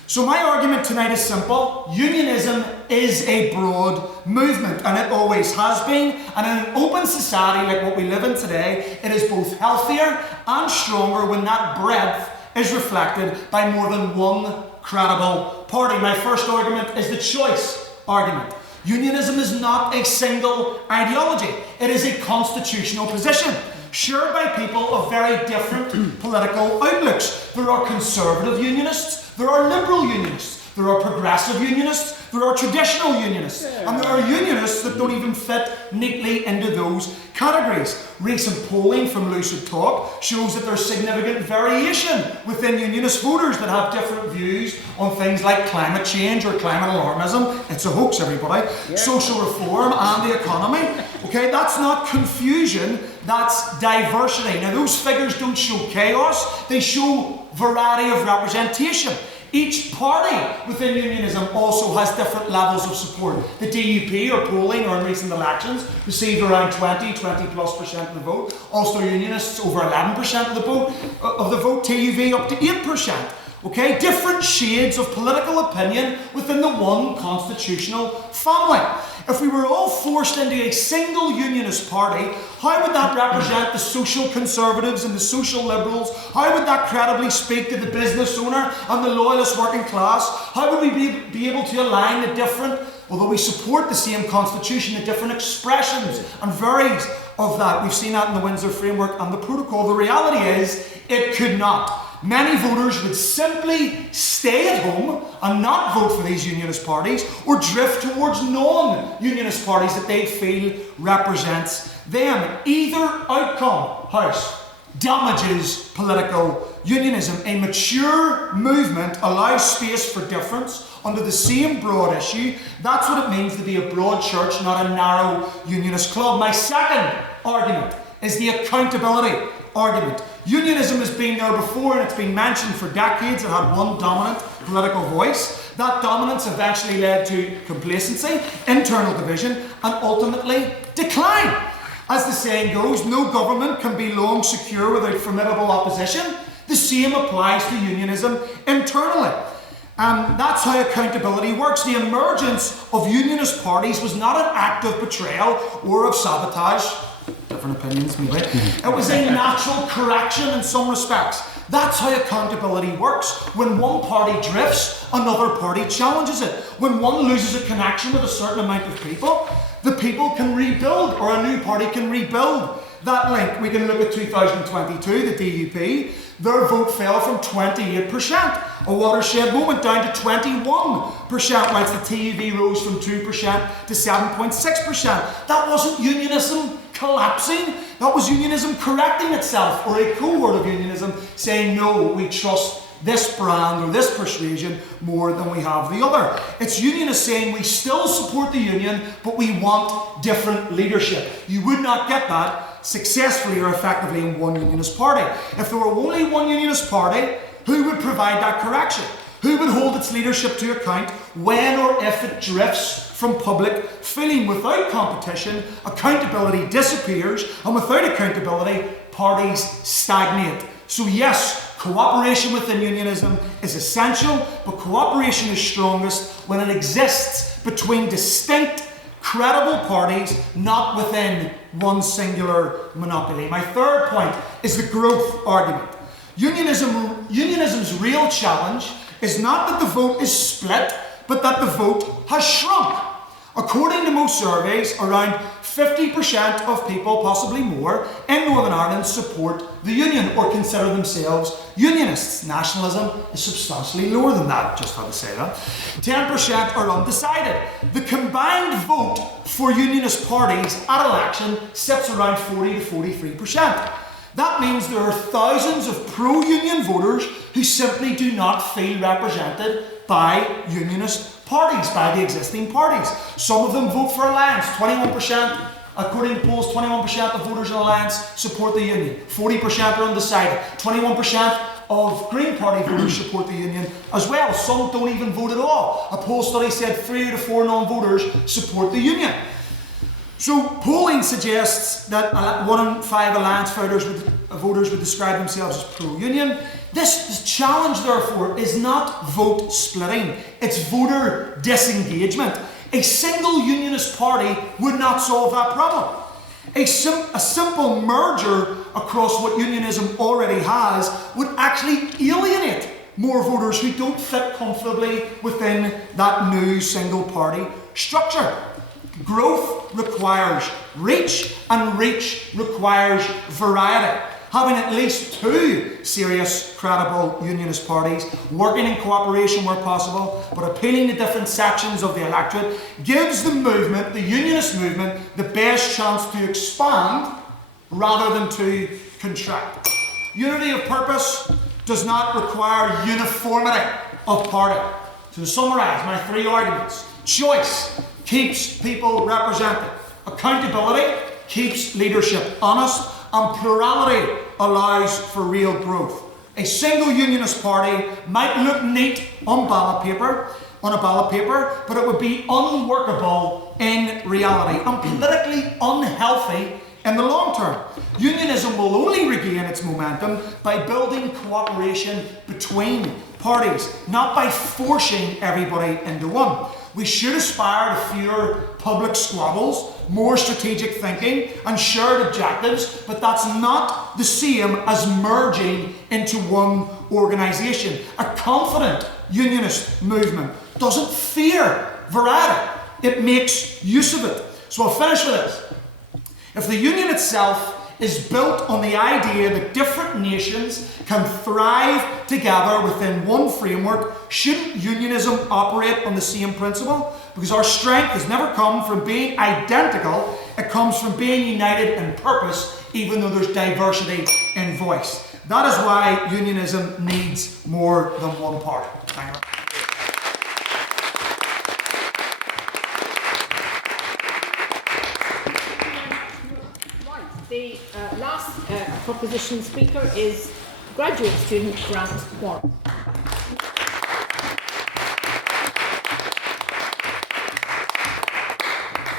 So my argument tonight is simple. Unionism is a broad movement, and it always has been. And in an open society like what we live in today, it is both healthier and stronger when that breadth is reflected by more than one credible party. My first argument is the choice argument. Unionism is not a single ideology. It is a constitutional position, shared by people of very different political outlooks. There are conservative unionists, there are liberal unionists, there are progressive unionists, there are traditional unionists, and there are unionists that don't even fit neatly into those categories. Recent polling from Lucid Talk shows that there's significant variation within unionist voters that have different views on things like climate change or climate alarmism. It's a hoax, everybody. Social reform and the economy. Okay, that's not confusion, that's diversity. Now, those figures don't show chaos, they show variety of representation. Each party within unionism also has different levels of support. The DUP, or polling, or in recent elections, received around 20+% of the vote. Ulster Unionists over 11% of the vote. TUV up to 8%. Okay, different shades of political opinion within the one constitutional family. If we were all forced into a single unionist party, how would that represent the social conservatives and the social liberals? How would that credibly speak to the business owner and the loyalist working class? How would we be able to align the different, although we support the same constitution, the different expressions and varieties of that? We've seen that in the Windsor Framework and the Protocol. The reality is, it could not. Many voters would simply stay at home and not vote for these unionist parties, or drift towards non-unionist parties that they feel represents them. Either outcome, House, damages political unionism. A mature movement allows space for difference under the same broad issue. That's what it means to be a broad church, not a narrow unionist club. My second argument is the accountability argument. Unionism has been there before, and it's been mentioned for decades. It had one dominant political voice. That dominance eventually led to complacency, internal division, and ultimately decline. As the saying goes, no government can be long secure without formidable opposition. The same applies to unionism internally. That's how accountability works. The emergence of unionist parties was not an act of betrayal or of sabotage. Different opinions, maybe. It was a natural correction in some respects. That's how accountability works. When one party drifts, another party challenges it. When one loses a connection with a certain amount of people, the people can rebuild, or a new party can rebuild that link. We can look at 2022, the DUP. their vote fell from 28%, a watershed moment, down to 21%, whilst the TUV rose from 2% to 7.6%. That wasn't unionism collapsing, that was unionism correcting itself, or a cohort of unionism saying, no, we trust this brand or this persuasion more than we have the other. It's unionists saying we still support the union, but we want different leadership. You would not get that successfully or effectively in one unionist party. If there were only one unionist party, who would provide that correction? Who would hold its leadership to account when or if it drifts from public feeling? Without competition, accountability disappears, and without accountability, parties stagnate. So yes, cooperation within unionism is essential, but cooperation is strongest when it exists between distinct, credible parties, not within one singular monopoly. My third point is the growth argument. Unionism's real challenge is not that the vote is split, but that the vote has shrunk. According to most surveys, around 50% of people, possibly more, in Northern Ireland support the union or consider themselves unionists. Nationalism is substantially lower than that, just had to say that. 10% are undecided. The combined vote for unionist parties at election sits around 40 to 43%. That means there are thousands of pro-union voters who simply do not feel represented by unionist parties, by the existing parties. Some of them vote for Alliance. 21%, according to polls, 21% of voters in Alliance support the union. 40% are undecided. 21% of Green Party voters support the union as well. Some don't even vote at all. A poll study said 3 to 4 non-voters support the union. So polling suggests that 1 in 5 Alliance voters would describe themselves as pro-union. This challenge, therefore, is not vote splitting, it's voter disengagement. A single unionist party would not solve that problem. A simple merger across what unionism already has would actually alienate more voters who don't fit comfortably within that new single party structure. Growth requires reach, and reach requires variety. Having at least 2 serious, credible unionist parties working in cooperation where possible, but appealing to different sections of the electorate, gives the movement, the unionist movement, the best chance to expand rather than to contract. Unity of purpose does not require uniformity of party. So to summarise my 3 arguments, choice keeps people represented, accountability keeps leadership honest, and plurality allows for real growth. A single unionist party might look neat on a ballot paper, but it would be unworkable in reality and politically unhealthy in the long term. Unionism will only regain its momentum by building cooperation between parties, not by forcing everybody into one. We should aspire to fewer public squabbles, more strategic thinking, and shared objectives, but that's not the same as merging into one organisation. A confident unionist movement doesn't fear variety, it makes use of it. So I'll finish with this. If the union itself is built on the idea that different nations can thrive together within one framework, shouldn't unionism operate on the same principle? Because our strength has never come from being identical, it comes from being united in purpose, even though there's diversity in voice. That is why unionism needs more than one party. Thank you. The last proposition speaker is graduate student Grant Warren.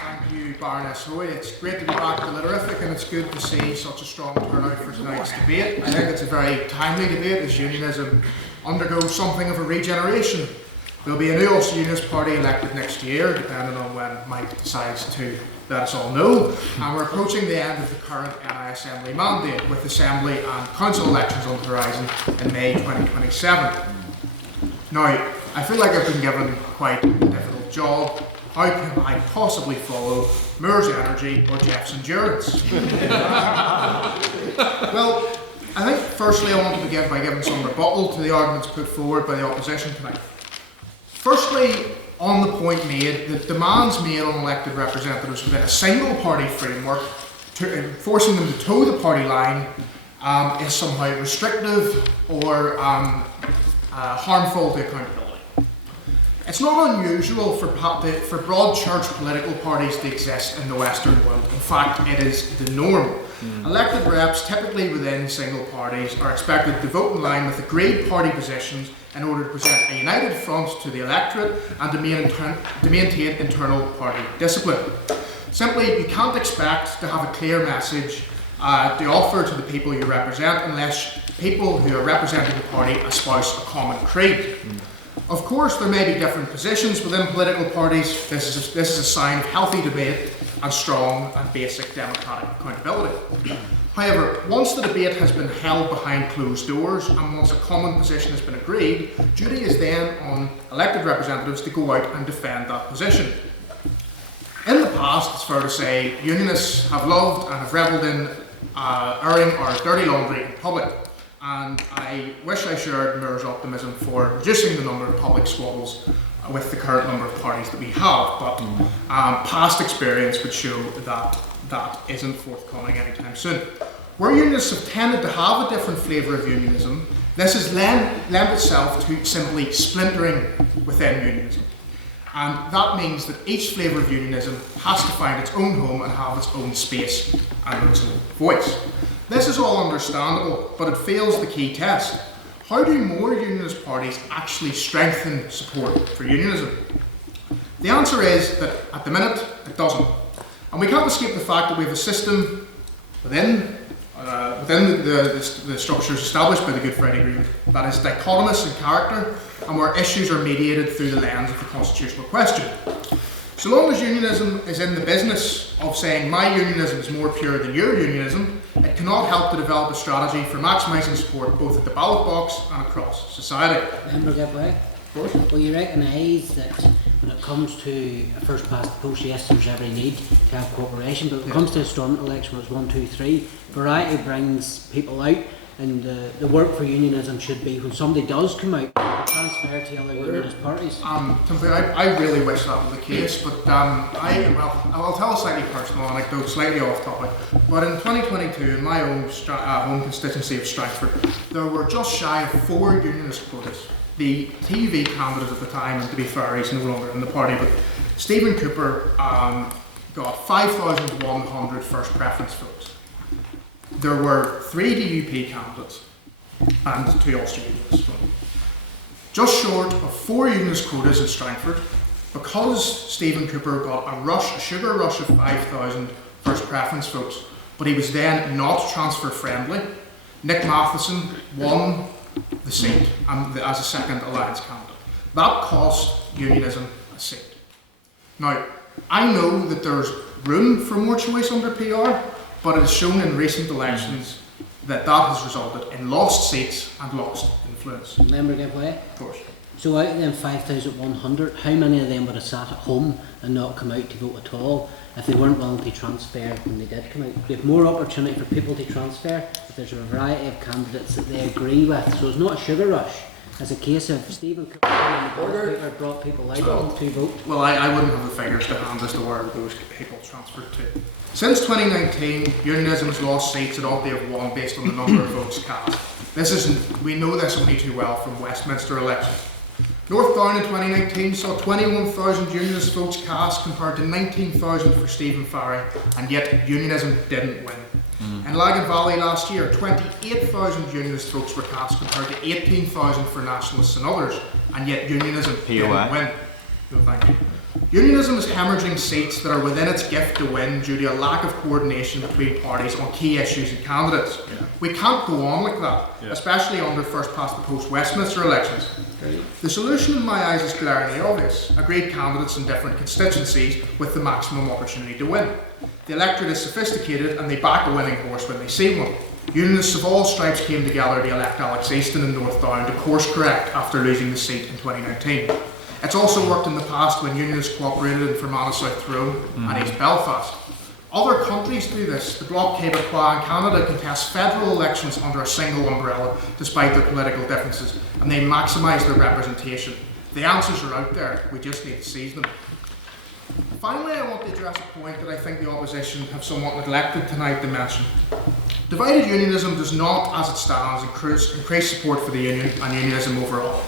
Thank you, Baroness Hoey. It's great to be back at the Litterific, and it's good to see such a strong turnout for tonight's debate. I think it's a very timely debate as unionism undergoes something of a regeneration. There'll be a new Ulster Unionist Party elected next year, depending on when Mike decides to let us all know. And we're approaching the end of the current NI Assembly mandate, with Assembly and Council elections on the horizon in May 2027. Now, I feel like I've been given quite a difficult job. How can I possibly follow Moore's Energy or Jeff's Endurance? Well, I think firstly I want to begin by giving some rebuttal to the arguments put forward by the opposition tonight. Firstly, on the point made that demands made on elected representatives within a single party framework, forcing them to toe the party line, is somehow restrictive or harmful to accountability. It's not unusual for broad church political parties to exist in the Western world. In fact, it is the norm. Elected reps, typically within single parties, are expected to vote in line with agreed party positions in order to present a united front to the electorate and to maintain internal party discipline. Simply, you can't expect to have a clear message to offer to the people you represent unless people who are representing the party espouse a common creed. Of course, there may be different positions within political parties. This is a sign of healthy debate and strong and basic democratic accountability. However, once the debate has been held behind closed doors and once a common position has been agreed, duty is then on elected representatives to go out and defend that position. In the past, it's fair to say, Unionists have loved and have revelled in airing our dirty laundry in public. And I wish I shared Moore's optimism for reducing the number of public squabbles with the current number of parties that we have, but past experience would show that that isn't forthcoming anytime soon. Where Unionists have tended to have a different flavour of unionism, this has lent itself to simply splintering within unionism. And that means that each flavour of unionism has to find its own home and have its own space and its own voice. This is all understandable, but it fails the key test. How do more unionist parties actually strengthen support for unionism? The answer is that at the minute, it doesn't. And we can't escape the fact that we have a system within the structures established by the Good Friday Agreement that is dichotomous in character and where issues are mediated through the lens of the constitutional question. So long as unionism is in the business of saying my unionism is more pure than your unionism, it cannot help to develop a strategy for maximising support both at the ballot box and across society. Member Giveaway? Well, you recognise that when it comes to a first past the post, yes, there's every need to have cooperation, but when it comes to a storm election where it's 1, 2, 3, variety brings people out, and the work for unionism should be when somebody does come out, transfer to other unionist parties. Timothy, I really wish that was the case, but I'll tell a slightly personal anecdote, slightly off topic. But in 2022, in my own home constituency of Stratford, there were just shy of 4 unionist quotas. The TV candidate at the time, and to be fair, he's no longer in the party, but Stephen Cooper got 5,100 first preference votes. There were 3 DUP candidates and 2 Ulster Unionists. Just short of 4 unionist quotas in Strangford, because Stephen Cooper got a sugar rush of 5,000 first preference votes, but he was then not transfer friendly. Nick Matheson won the seat as a second alliance candidate. That cost unionism a seat. Now, I know that there's room for more choice under PR, but it has shown in recent elections that has resulted in lost seats and lost influence. Member Giveaway? Of course. So out of them 5,100, how many of them would have sat at home and not come out to vote at all if they weren't willing to transfer when they did come out? We have more opportunity for people to transfer if there's a variety of candidates that they agree with. So it's not a sugar rush. It's a case of Stephen Cooper and the border brought people out to vote. Well, I wouldn't have the figures to hand as to where those people transferred to. Since 2019, unionism has lost seats at all they have won based on the number of votes cast. We know this only too well from Westminster elections. North Down in 2019 saw 21,000 unionist votes cast compared to 19,000 for Stephen Farry, and yet unionism didn't win. In Lagan Valley last year, 28,000 unionist votes were cast compared to 18,000 for nationalists and others, and yet unionism didn't win. No, thank you. Unionism is hemorrhaging seats that are within its gift to win due to a lack of coordination between parties on key issues and candidates. We can't go on like that, especially under first past the post Westminster elections. The solution in my eyes is glaringly obvious. Agreed candidates in different constituencies with the maximum opportunity to win. The electorate is sophisticated and they back a winning horse when they see one. Unionists of all stripes came together to elect Alex Easton in North Down to course correct after losing the seat in 2019. It's also worked in the past when unionists cooperated in Fermanagh South Tyrone and East Belfast. Other countries do this. The Bloc Québécois in Canada contest federal elections under a single umbrella despite their political differences, and they maximise their representation. The answers are out there, we just need to seize them. Finally, I want to address a point that I think the opposition have somewhat neglected tonight to mention. Divided unionism does not, as it stands, increase support for the union and unionism overall.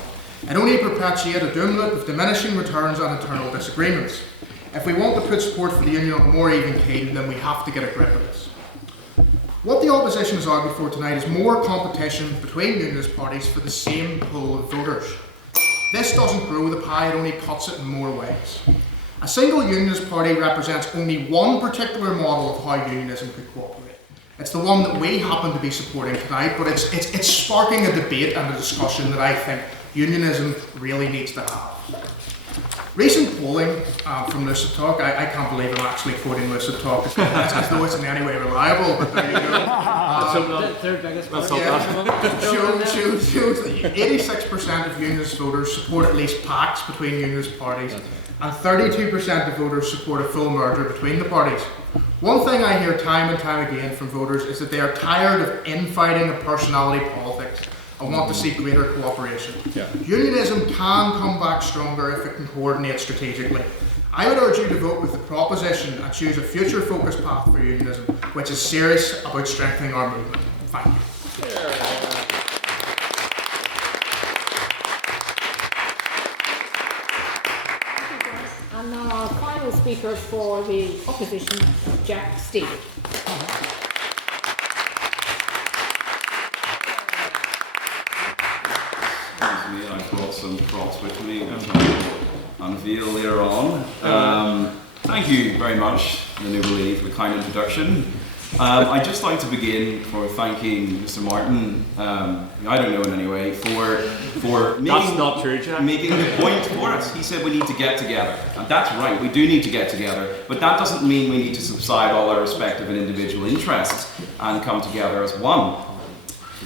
It only perpetuates a doom loop of diminishing returns and internal disagreements. If we want to put support for the union on a more even keel, then we have to get a grip of this. What the opposition has argued for tonight is more competition between unionist parties for the same pool of voters. This doesn't grow the pie, it only cuts it in more ways. A single unionist party represents only one particular model of how unionism could cooperate. It's the one that we happen to be supporting tonight, but it's sparking a debate and a discussion that I think unionism really needs to have. Recent polling from Lucid Talk, I can't believe I'm actually quoting Lucid Talk as though it's in any way reliable, but there you go. Third biggest shows that 86% of unionist voters support at least pacts between unionist parties, and 32% of voters support a full merger between the parties. One thing I hear time and time again from voters is that they are tired of infighting and personality politics and want to see greater cooperation. Unionism can come back stronger if it can coordinate strategically. I would urge you to vote with the proposition and choose a future-focused path for unionism, which is serious about strengthening our movement. Thank you. And now our final speaker for the opposition, Jack Steele. I brought some props with me, which I'll unveil later on. Thank you very much, the noble lady, for the kind introduction. I'd just like to begin for thanking Mr. Martin, I don't know in any way, for making the point for us. He said we need to get together, and that's right, we do need to get together, but that doesn't mean we need to subside all our respective and individual interests and come together as one.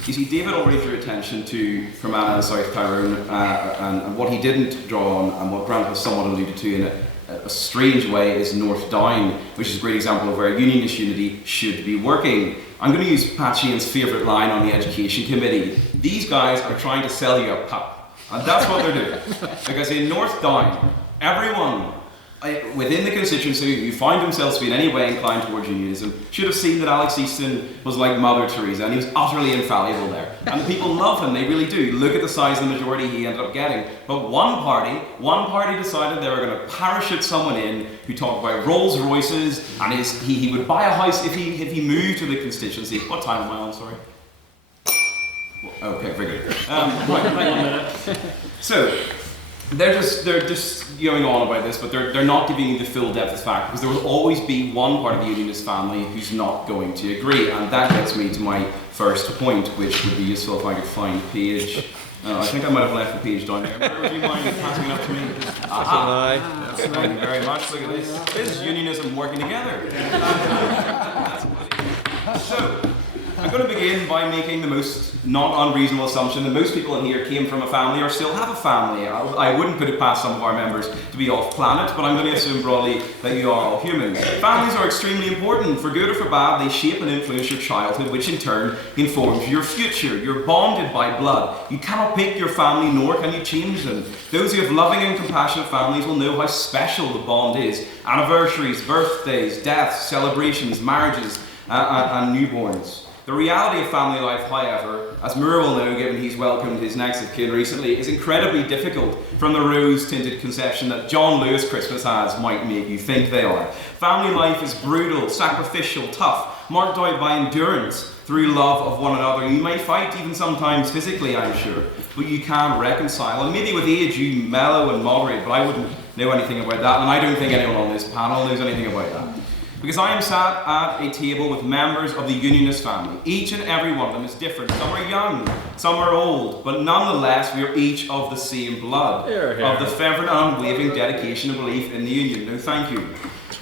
You see, David already drew attention to Fermanagh and South Tyrone and what he didn't draw on, and what Grant has somewhat alluded to in a strange way, is North Down, which is a great example of where unionist unity should be working. I'm going to use Pat Sheehan's favourite line on the Education Committee. These guys are trying to sell you a pup. And that's what they're doing. Because in North Down, everyone within the constituency who find themselves to be in any way inclined towards unionism should have seen that Alex Easton was like Mother Teresa, and he was utterly infallible there. And the people love him, they really do. Look at the size of the majority he ended up getting. But one party decided they were going to parachute someone in who talked about Rolls Royces, and he would buy a house if he moved to the constituency. What time am I on, sorry? Okay, very good. Right. So, they're just going on about this, but they're not giving you the full depth of fact, because there will always be one part of the unionist family who's not going to agree, and that gets me to my first point, which would be useful if I could find the page. I think I might have left the page down there. Would you mind passing it up to me? Aha! Thank you very much. Look at this. This is unionism working together. So, I'm going to begin by making the most not unreasonable assumption that most people in here came from a family or still have a family. I wouldn't put it past some of our members to be off planet, but I'm going to assume broadly that you are all humans. Families are extremely important. For good or for bad, they shape and influence your childhood, which in turn informs your future. You're bonded by blood. You cannot pick your family, nor can you change them. Those who have loving and compassionate families will know how special the bond is. Anniversaries, birthdays, deaths, celebrations, marriages, and newborns. The reality of family life, however, as Moore will know given he's welcomed his next of kin recently, is incredibly difficult from the rose-tinted conception that John Lewis Christmas ads might make you think they are. Family life is brutal, sacrificial, tough, marked out by endurance through love of one another. You may fight even sometimes physically, I'm sure, but you can reconcile. And maybe with age you mellow and moderate, but I wouldn't know anything about that, and I don't think anyone on this panel knows anything about that. Because I am sat at a table with members of the Unionist family. Each and every one of them is different. Some are young, some are old, but nonetheless we are each of the same blood, of the fervent and unwavering dedication and belief in the Union. No, thank you.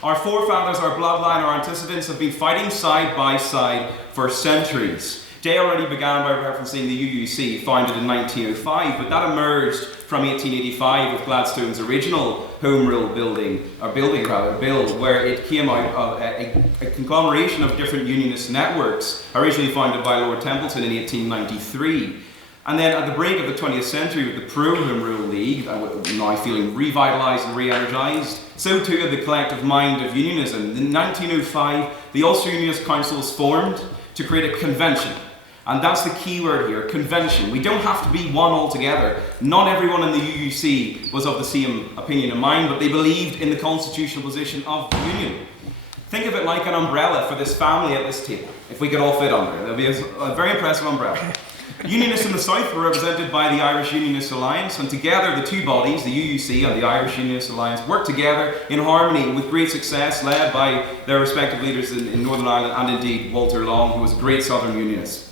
Our forefathers, our bloodline, our antecedents have been fighting side by side for centuries. Jay already began by referencing the UUC, founded in 1905, but that emerged from 1885 with Gladstone's original Home Rule bill, where it came out of a conglomeration of different unionist networks, originally founded by Lord Templeton in 1893. And then at the break of the 20th century, with the pro-Home Rule League, now feeling revitalised and re-energised, so too had the collective mind of unionism. In 1905, the Ulster Unionist Council was formed to create a convention. And that's the key word here, convention. We don't have to be one altogether. Not everyone in the UUC was of the same opinion and mind, but they believed in the constitutional position of the union. Think of it like an umbrella for this family at this table. If we could all fit under it, it'll be a very impressive umbrella. Unionists in the South were represented by the Irish Unionist Alliance, and together the two bodies, the UUC and the Irish Unionist Alliance, worked together in harmony with great success, led by their respective leaders in Northern Ireland, and indeed Walter Long, who was a great Southern Unionist.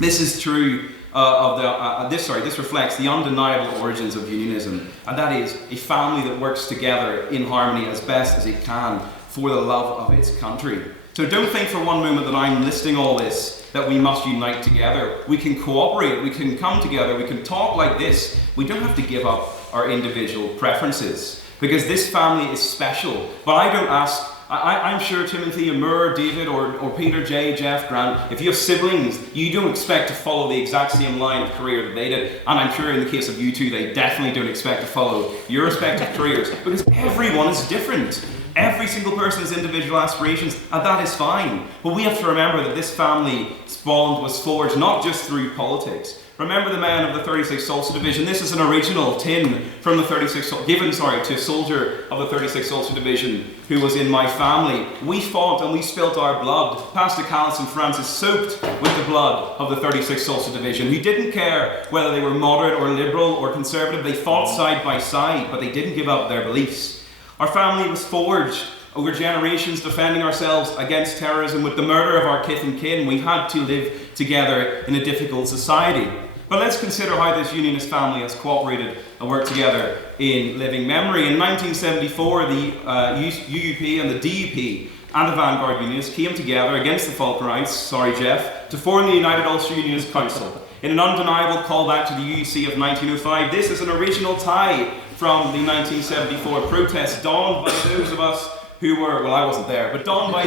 This is true this reflects the undeniable origins of unionism, and that is a family that works together in harmony as best as it can for the love of its country. So don't think for one moment that I'm listing all this, that we must unite together. We can cooperate, we can come together, we can talk like this. We don't have to give up our individual preferences, because this family is special. But I don't ask, I'm sure Timothy, Amur, David, or Peter, Jay, Jeff, Grant, if you have siblings, you don't expect to follow the exact same line of career that they did. And I'm sure in the case of you two, they definitely don't expect to follow your respective careers, because everyone is different. Every single person has individual aspirations, and that is fine. But we have to remember that this family's bond was forged not just through politics. Remember the men of the 36th Ulster Division. This is an original tin from the 36th, given to a soldier of the 36th Ulster Division who was in my family. We fought and we spilt our blood. Pastor Callis and Francis soaked with the blood of the 36th Ulster Division, who didn't care whether they were moderate or liberal or conservative. They fought side by side, but they didn't give up their beliefs. Our family was forged over generations, defending ourselves against terrorism. With the murder of our kith and kin, we had to live together in a difficult society. But let's consider how this unionist family has cooperated and worked together in living memory. In 1974, the UUP and the DUP and the Vanguard Unionists came together against the Falkerites, to form the United Ulster Unionist Council. In an undeniable callback to the UUC of 1905, this is an original tie from the 1974 protests donned by those of us who were, well, I wasn't there, but donned by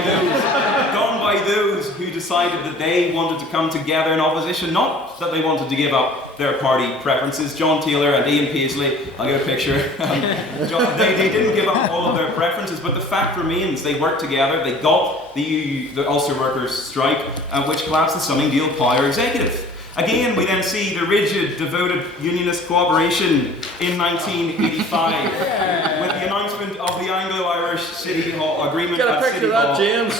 those who decided that they wanted to come together in opposition, not that they wanted to give up their party preferences. John Taylor and Ian Paisley, I'll get a picture, they didn't give up all of their preferences, but the fact remains they worked together, they got the Ulster Workers' Strike, which collapsed the Sunningdale Power Executive. Again, we then see the rigid, devoted unionist cooperation in 1985 with the announcement of the Anglo-Irish City Hall Agreement. Get a picture of that, James.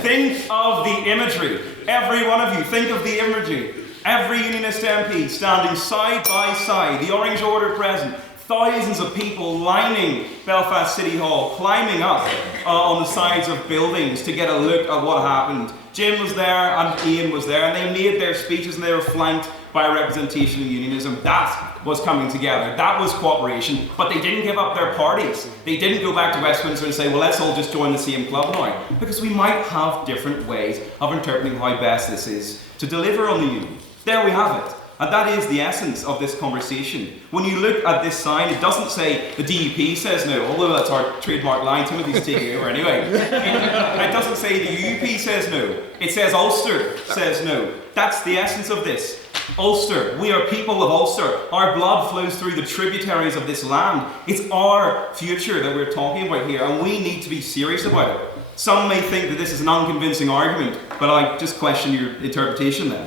Think of the imagery. Every one of you, think of the imagery. Every unionist MP standing side by side, the Orange Order present, thousands of people lining Belfast City Hall, climbing up on the sides of buildings to get a look at what happened. Jim was there and Ian was there, and they made their speeches and they were flanked by representation in unionism. That was coming together. That was cooperation. But they didn't give up their parties. They didn't go back to Westminster and say, well, let's all just join the same club now. Because we might have different ways of interpreting how best this is to deliver on the union. There we have it. And that is the essence of this conversation. When you look at this sign, it doesn't say the DUP says no, although that's our trademark line. Timothy's taking over anyway. It doesn't say the UUP says no. It says Ulster says no. That's the essence of this. Ulster. We are people of Ulster. Our blood flows through the tributaries of this land. It's our future that we're talking about here, and we need to be serious about it. Some may think that this is an unconvincing argument, but I just question your interpretation there.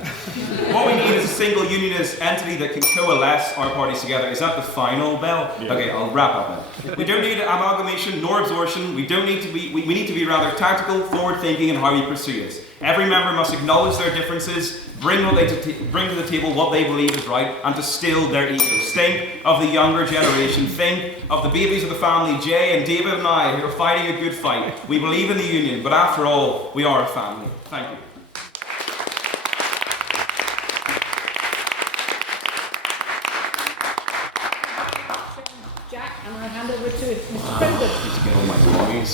What we need is a single unionist entity that can coalesce our parties together. Is that the final bell? Yeah. Okay, I'll wrap up now. We don't need amalgamation nor absorption. We need to be rather tactical, forward-thinking in how we pursue this. Every member must acknowledge their differences, bring to the table what they believe is right, and to still their egos. Think of the younger generation. Think of the babies of the family, Jay and David and I, who are fighting a good fight. We believe in the union, but after all, we are a family. Thank you. Jack, and I'll hand over to Mr. President. Get all my belongings.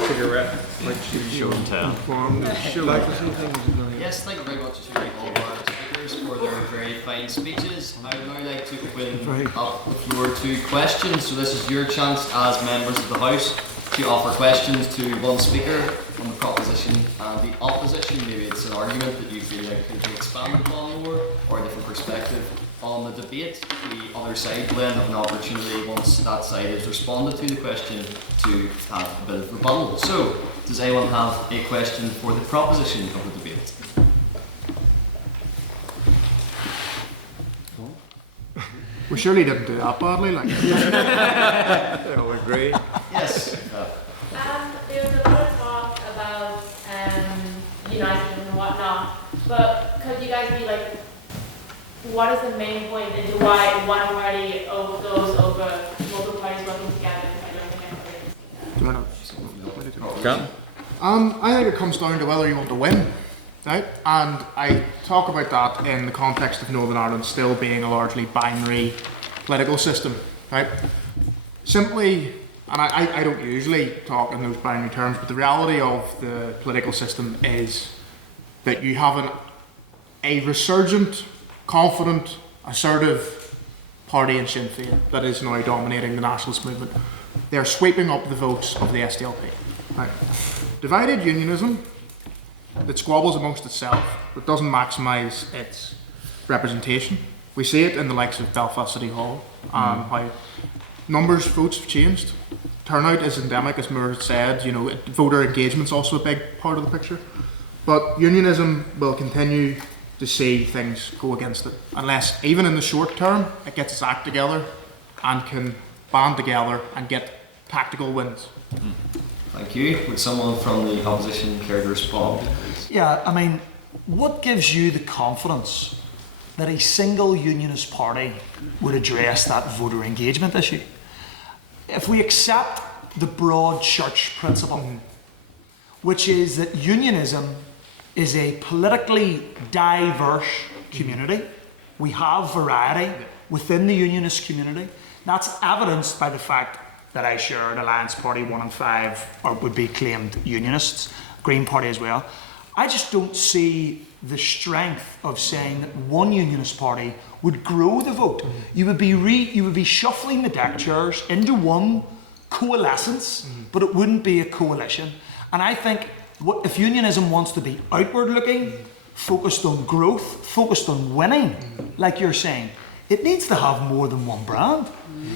Cigarette, like show and tell. Yes, thank you very much to all of our speakers. speakers for their very fine speeches. I would now like to open up the floor to questions. So this is your chance as members of the House to offer questions to one speaker on the proposition and the opposition. Maybe it's an argument that you feel like could be expanded upon more, or a different perspective on the debate. The other side will then have an opportunity, once that side has responded to the question, to have a bit of rebuttal. So, does anyone have a question for the proposition of the debate? We surely didn't do that badly, like. They all agree. Yes. There was a lot of talk about United and whatnot, but could you guys be like, what is the main point into why one party goes over multiple parties working together? I think it comes down to whether you want to win, right? And I talk about that in the context of Northern Ireland still being a largely binary political system, right? Simply, and I don't usually talk in those binary terms, but the reality of the political system is that you have a resurgent, confident, assertive party in Sinn Féin that is now dominating the nationalist movement. They're sweeping up the votes of the SDLP. Right. Divided unionism that squabbles amongst itself, but doesn't maximise its representation. We see it in the likes of Belfast City Hall, how numbers, votes have changed. Turnout is endemic, as Moore said. You know, voter engagement's also a big part of the picture. But unionism will continue to see things go against it, unless, even in the short term, it gets its act together and can band together and get tactical wins. Thank you. Would someone from the opposition care to respond? Yeah, I mean, what gives you the confidence that a single unionist party would address that voter engagement issue? If we accept the broad church principle, which is that unionism is a politically diverse community, we have variety within the unionist community. That's evidenced by the fact that I share an Alliance Party 1 and 5 or would be claimed unionists, Green Party as well. I just don't see the strength of saying that one unionist party would grow the vote. You would be shuffling the deck chairs into one coalescence, but it wouldn't be a coalition. And I think if unionism wants to be outward looking, focused on growth, focused on winning, like you're saying, it needs to have more than one brand.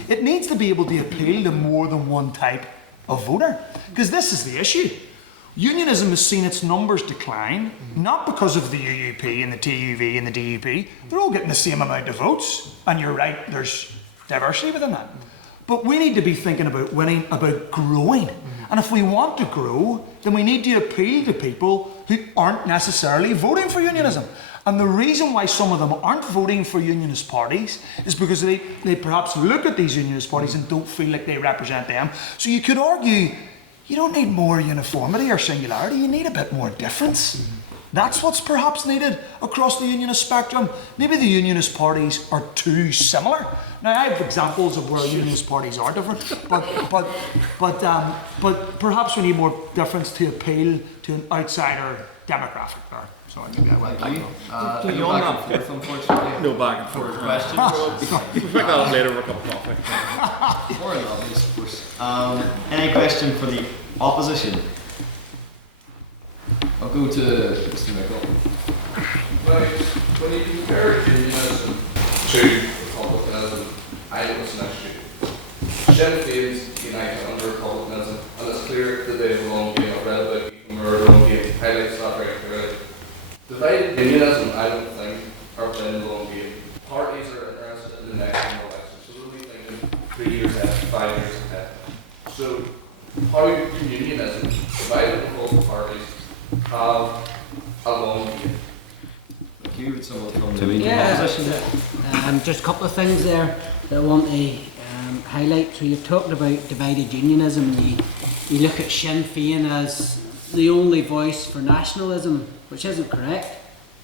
It needs to be able to appeal to more than one type of voter. Because this is the issue. Unionism has seen its numbers decline, not because of the UUP and the TUV and the DUP. They're all getting the same amount of votes. And you're right, there's diversity within that. But we need to be thinking about winning, about growing. And if we want to grow, then we need to appeal to people who aren't necessarily voting for unionism. And the reason why some of them aren't voting for unionist parties is because they perhaps look at these unionist parties and don't feel like they represent them. So you could argue, you don't need more uniformity or singularity, you need a bit more difference. That's what's perhaps needed across the unionist spectrum. Maybe the unionist parties are too similar. Now, I have examples of where unionist parties are different, but perhaps we need more difference to appeal to an outsider demographic there. Sorry, maybe I went back. No back and forth, unfortunately. No back and forth. Questions? We'll pick that up later for a cup of coffee. Or an obvious, of course. Any question for the opposition? I'll go to Mr. Michael. Right, when you compare unionism to republicanism, I notice an issue. Sinn Féin's united under republicanism, and it's clear that they belong to I've read about even murder on game, highlights that very clearly. Divided unionism, I don't think, are playing the long game. Parties are interested in the next election, so they'll be thinking 3 years ahead, 5 years ahead. So, how can unionism, divided across the parties, have a long game? Thank you. Someone from the opposition. Just a couple of things there that I want to highlight. So you've talked about divided unionism. You look at Sinn Féin as the only voice for nationalism, which isn't correct.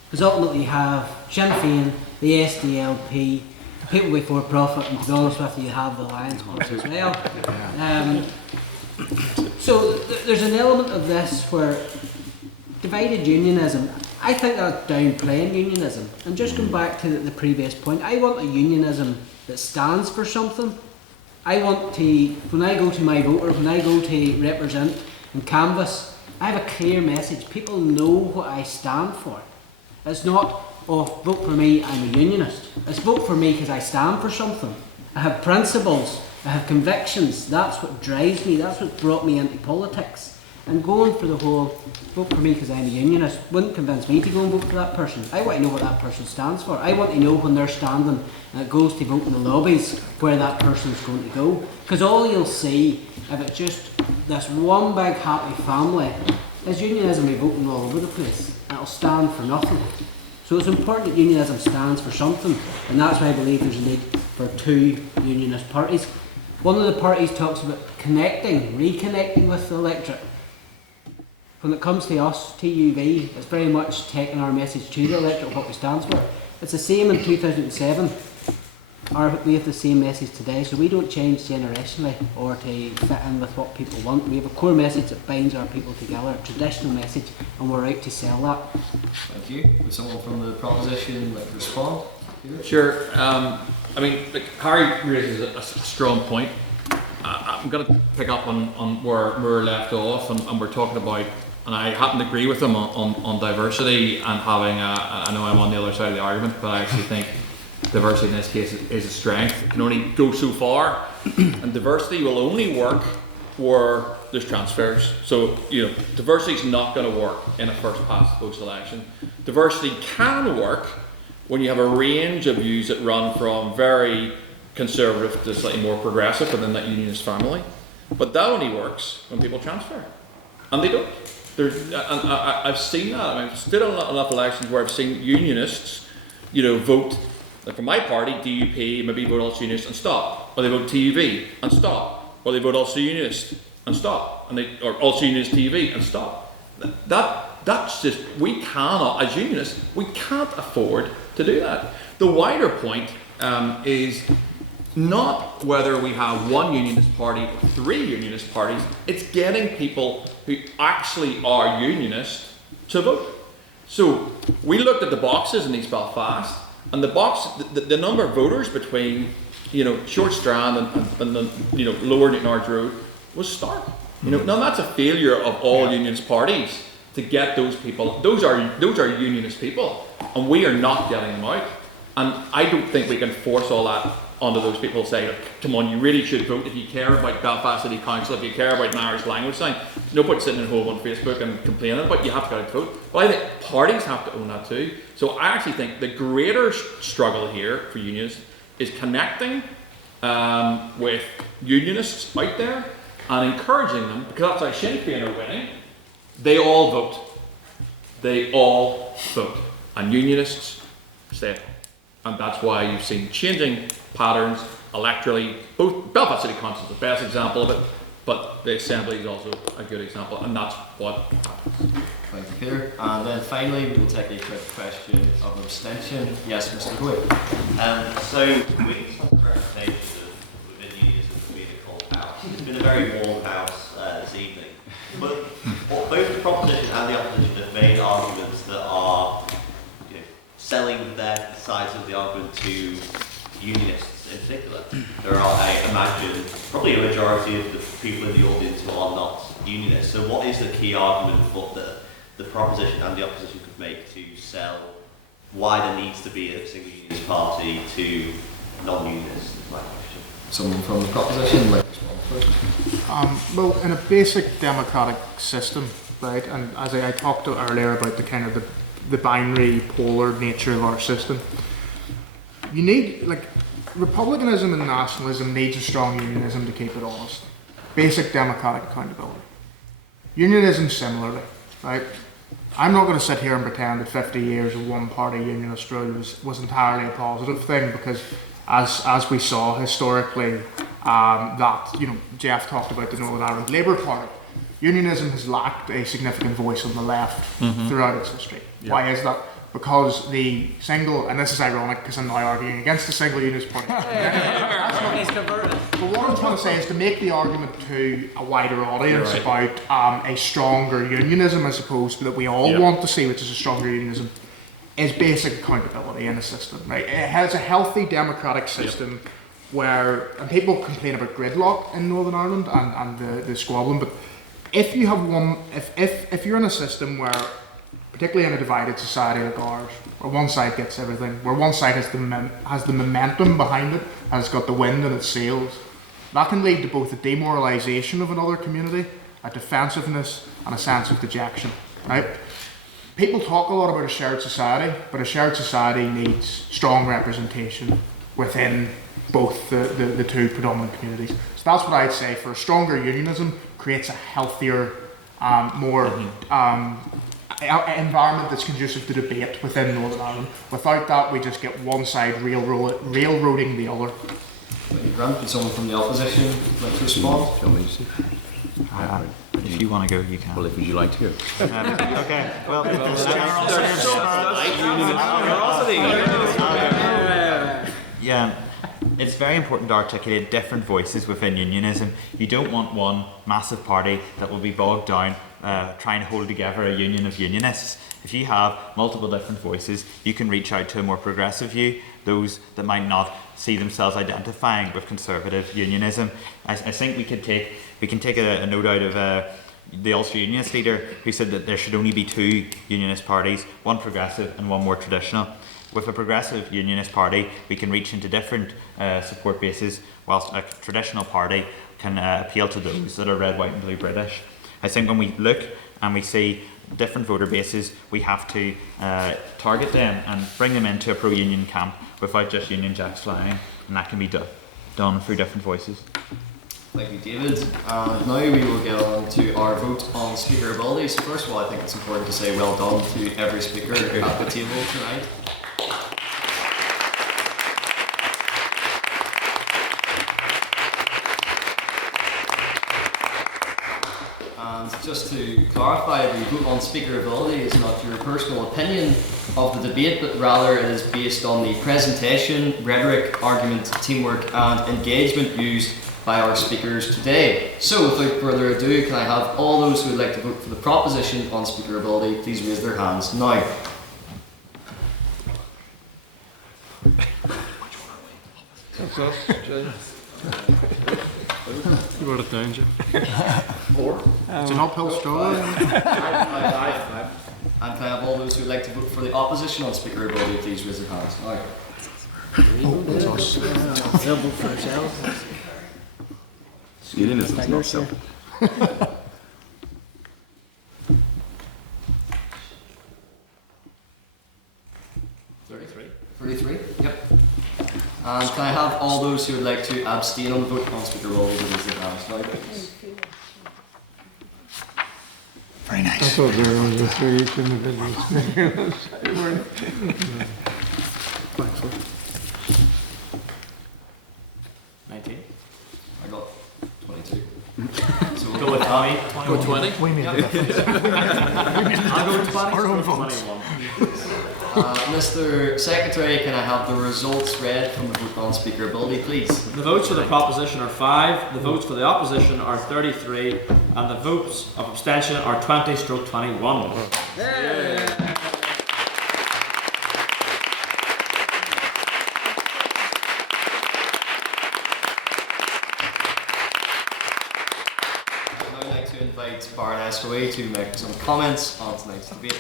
Because ultimately you have Sinn Féin, the SDLP, the People Before Profit, and to be honest with you, you have the Alliance Party as well. So there's an element of this where divided unionism, I think that's downplaying unionism. And just going back to the previous point, I want a unionism that stands for something. I want to, when I go to my voter, when I go to represent and canvass, I have a clear message. People know what I stand for. It's not, oh, vote for me, I'm a unionist. It's vote for me because I stand for something. I have principles, I have convictions. That's what drives me, that's what brought me into politics. And going for the whole, vote for me because I'm a unionist, wouldn't convince me to go and vote for that person. I want to know what that person stands for. I want to know when they're standing and it goes to vote in the lobbies where that person's going to go. Because all you'll see, if it's just this one big happy family, is unionism be voting all over the place. It'll stand for nothing. So it's important that unionism stands for something, and that's why I believe there's a need for two unionist parties. One of the parties talks about connecting, reconnecting with the electorate. When it comes to us, TUV, it's very much taking our message to the electorate, what we stand for. It's the same in 2007. We have the same message today, so we don't change generationally or to fit in with what people want. We have a core message that binds our people together, a traditional message, and we're out to sell that. Thank you. Would someone from the proposition like to respond? Sure. I mean, like, Harry raises a strong point. I'm going to pick up on where Moore left off, and we're talking about, and I happen to agree with him on diversity and having I know I'm on the other side of the argument, but I actually think diversity in this case is a strength. It can only go so far, and diversity will only work where there's transfers. So, diversity is not going to work in a first past the post election. Diversity can work when you have a range of views that run from very conservative to slightly more progressive within that unionist family. But that only works when people transfer. And they don't. I've seen that. I mean, I've stood on enough elections where I've seen unionists, vote, like for my party, DUP, maybe vote also unionist and stop. Or they vote TUV and stop. Or they vote also unionist and stop. Or also unionist TV and stop. That's just, we cannot, as unionists, we can't afford to do that. The wider point is not whether we have one unionist party or three unionist parties, it's getting people who actually are unionist to vote. So we looked at the boxes in East Belfast, and the number of voters between Short Strand and the Lower Newton Road was stark. Now that's a failure of all unionist parties to get those people. Those are unionist people, and we are not getting them out. And I don't think we can force all that onto those people, say, look, come on, you really should vote if you care about Belfast City Council, if you care about an Irish language sign. No point sitting at home on Facebook and complaining, but you have to go out to vote. But I think parties have to own that too. So I actually think the greater struggle here for unions is connecting with unionists out there and encouraging them, because that's why Sinn Féin are winning. They all vote. They all vote. And unionists stay at home. And that's why you've seen changing patterns electorally. Both Belfast City Council is the best example of it, but the Assembly is also a good example, and that's what happens. Thank you, Peter. And then finally, we'll take a quick question of abstention. Yes, Mr. Hoey. So, we discussed the reputation of within unionism to be the cold house. It's been a very warm house this evening. But both the proposition and the opposition have made arguments that are selling their sides of the argument to unionists in particular. There are, I imagine, probably a majority of the people in the audience who are not unionists. So what is the key argument for the proposition and the opposition could make to sell why there needs to be a single unionist party to non-unionists, is my question. Someone from the proposition like this. Well, in a basic democratic system, right, and as I talked earlier about the kind of the binary polar nature of our system, you need, like, republicanism and nationalism needs a strong unionism to keep it honest. Basic democratic accountability. Unionism similarly, right? I'm not going to sit here and pretend that 50 years of one-party unionist rule was entirely a positive thing, because as we saw historically, Jeff talked about the Northern Ireland Labour Party. Unionism has lacked a significant voice on the left throughout its history. Yeah. Why is that? because the single, and this is ironic because I'm now arguing against the single unionist party. But what I'm trying to say is to make the argument to a wider audience about a stronger unionism, I suppose, that we all want to see, which is a stronger unionism, is basic accountability in a system. Right? It has a healthy democratic system where, and people complain about gridlock in Northern Ireland and the squabbling, but if you have one, if you're in a system where, particularly in a divided society like ours, where one side gets everything, where one side has the momentum behind it, has got the wind in its sails, that can lead to both a demoralisation of another community, a defensiveness, and a sense of dejection. Right? People talk a lot about a shared society, but a shared society needs strong representation within both the two predominant communities. So that's what I'd say. For a stronger unionism, creates a healthier, more environment that's conducive to debate within Northern Ireland. Without that, we just get one side railroading the other. Grant, would someone from the opposition like to respond? If you want to go, you can. Well, would you like to go? Okay. Well, yeah, it's very important to articulate different voices within unionism. You don't want one massive party that will be bogged down trying to hold together a union of unionists. If you have multiple different voices, you can reach out to a more progressive view, those that might not see themselves identifying with conservative unionism. I think we can take a note out of the Ulster Unionist leader, who said that there should only be two unionist parties, one progressive and one more traditional. With a progressive unionist party, we can reach into different support bases, whilst a traditional party can appeal to those that are red, white and blue British. I think when we look and we see different voter bases, we have to target them and bring them into a pro-union camp without just Union Jacks flying, and that can be done through different voices. Thank you, David. Now we will get on to our vote on speaker abilities. First of all, I think it's important to say well done to every speaker at the table tonight. And just to clarify, the vote on speaker ability is not your personal opinion of the debate, but rather it is based on the presentation, rhetoric, argument, teamwork and engagement used by our speakers today. So without further ado, can I have all those who would like to vote for the proposition on speaker ability please raise their hands now. That's us, Jay. You wrote it down, Jim. Four. It's an uphill struggle. And can I have all those who would like to vote for the opposition on speaker ability please raise their hands now. It's us. They'll vote for ourselves. Unionist is not so. 33? Yep. And can I have all those who would like to abstain on the vote on speaker ability to raise their hands now, please? Very nice. I thought there was a three each individual. 19? I got 22. So Go with Tommy. Go 20? We made a difference. I'll go with 20. Our own votes. Mr. Secretary, can I have the results read from the vote on speaker ability, please? The votes for the proposition are 5, the votes for the opposition are 33, and the votes of abstention are 20/21. Yeah. I'd now like to invite Baroness Hoey to make some comments on tonight's debate.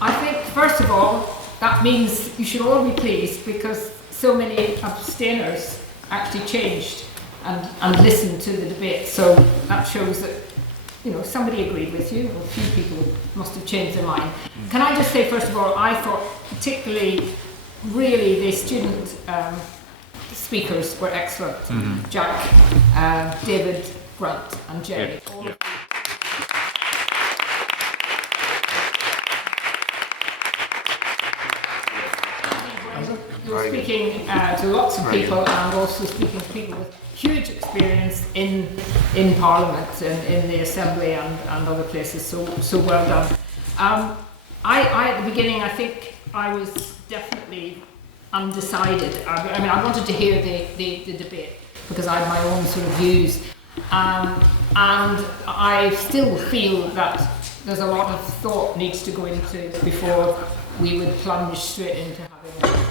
I think, first of all, that means you should all be pleased because so many abstainers actually changed and listened to the debate. So that shows that, you know, somebody agreed with you, or a few people must have changed their mind. Can I just say, first of all, I thought particularly, really, the student speakers were excellent. Jack, David, Grant and Jerry. All of You're speaking to lots of people and also speaking to people with huge experience in Parliament and in the Assembly and other places. So well done. I at the beginning, I think I was definitely undecided. I mean, I wanted to hear the debate because I had my own sort of views, and I still feel that there's a lot of thought needs to go into before we would plunge straight into having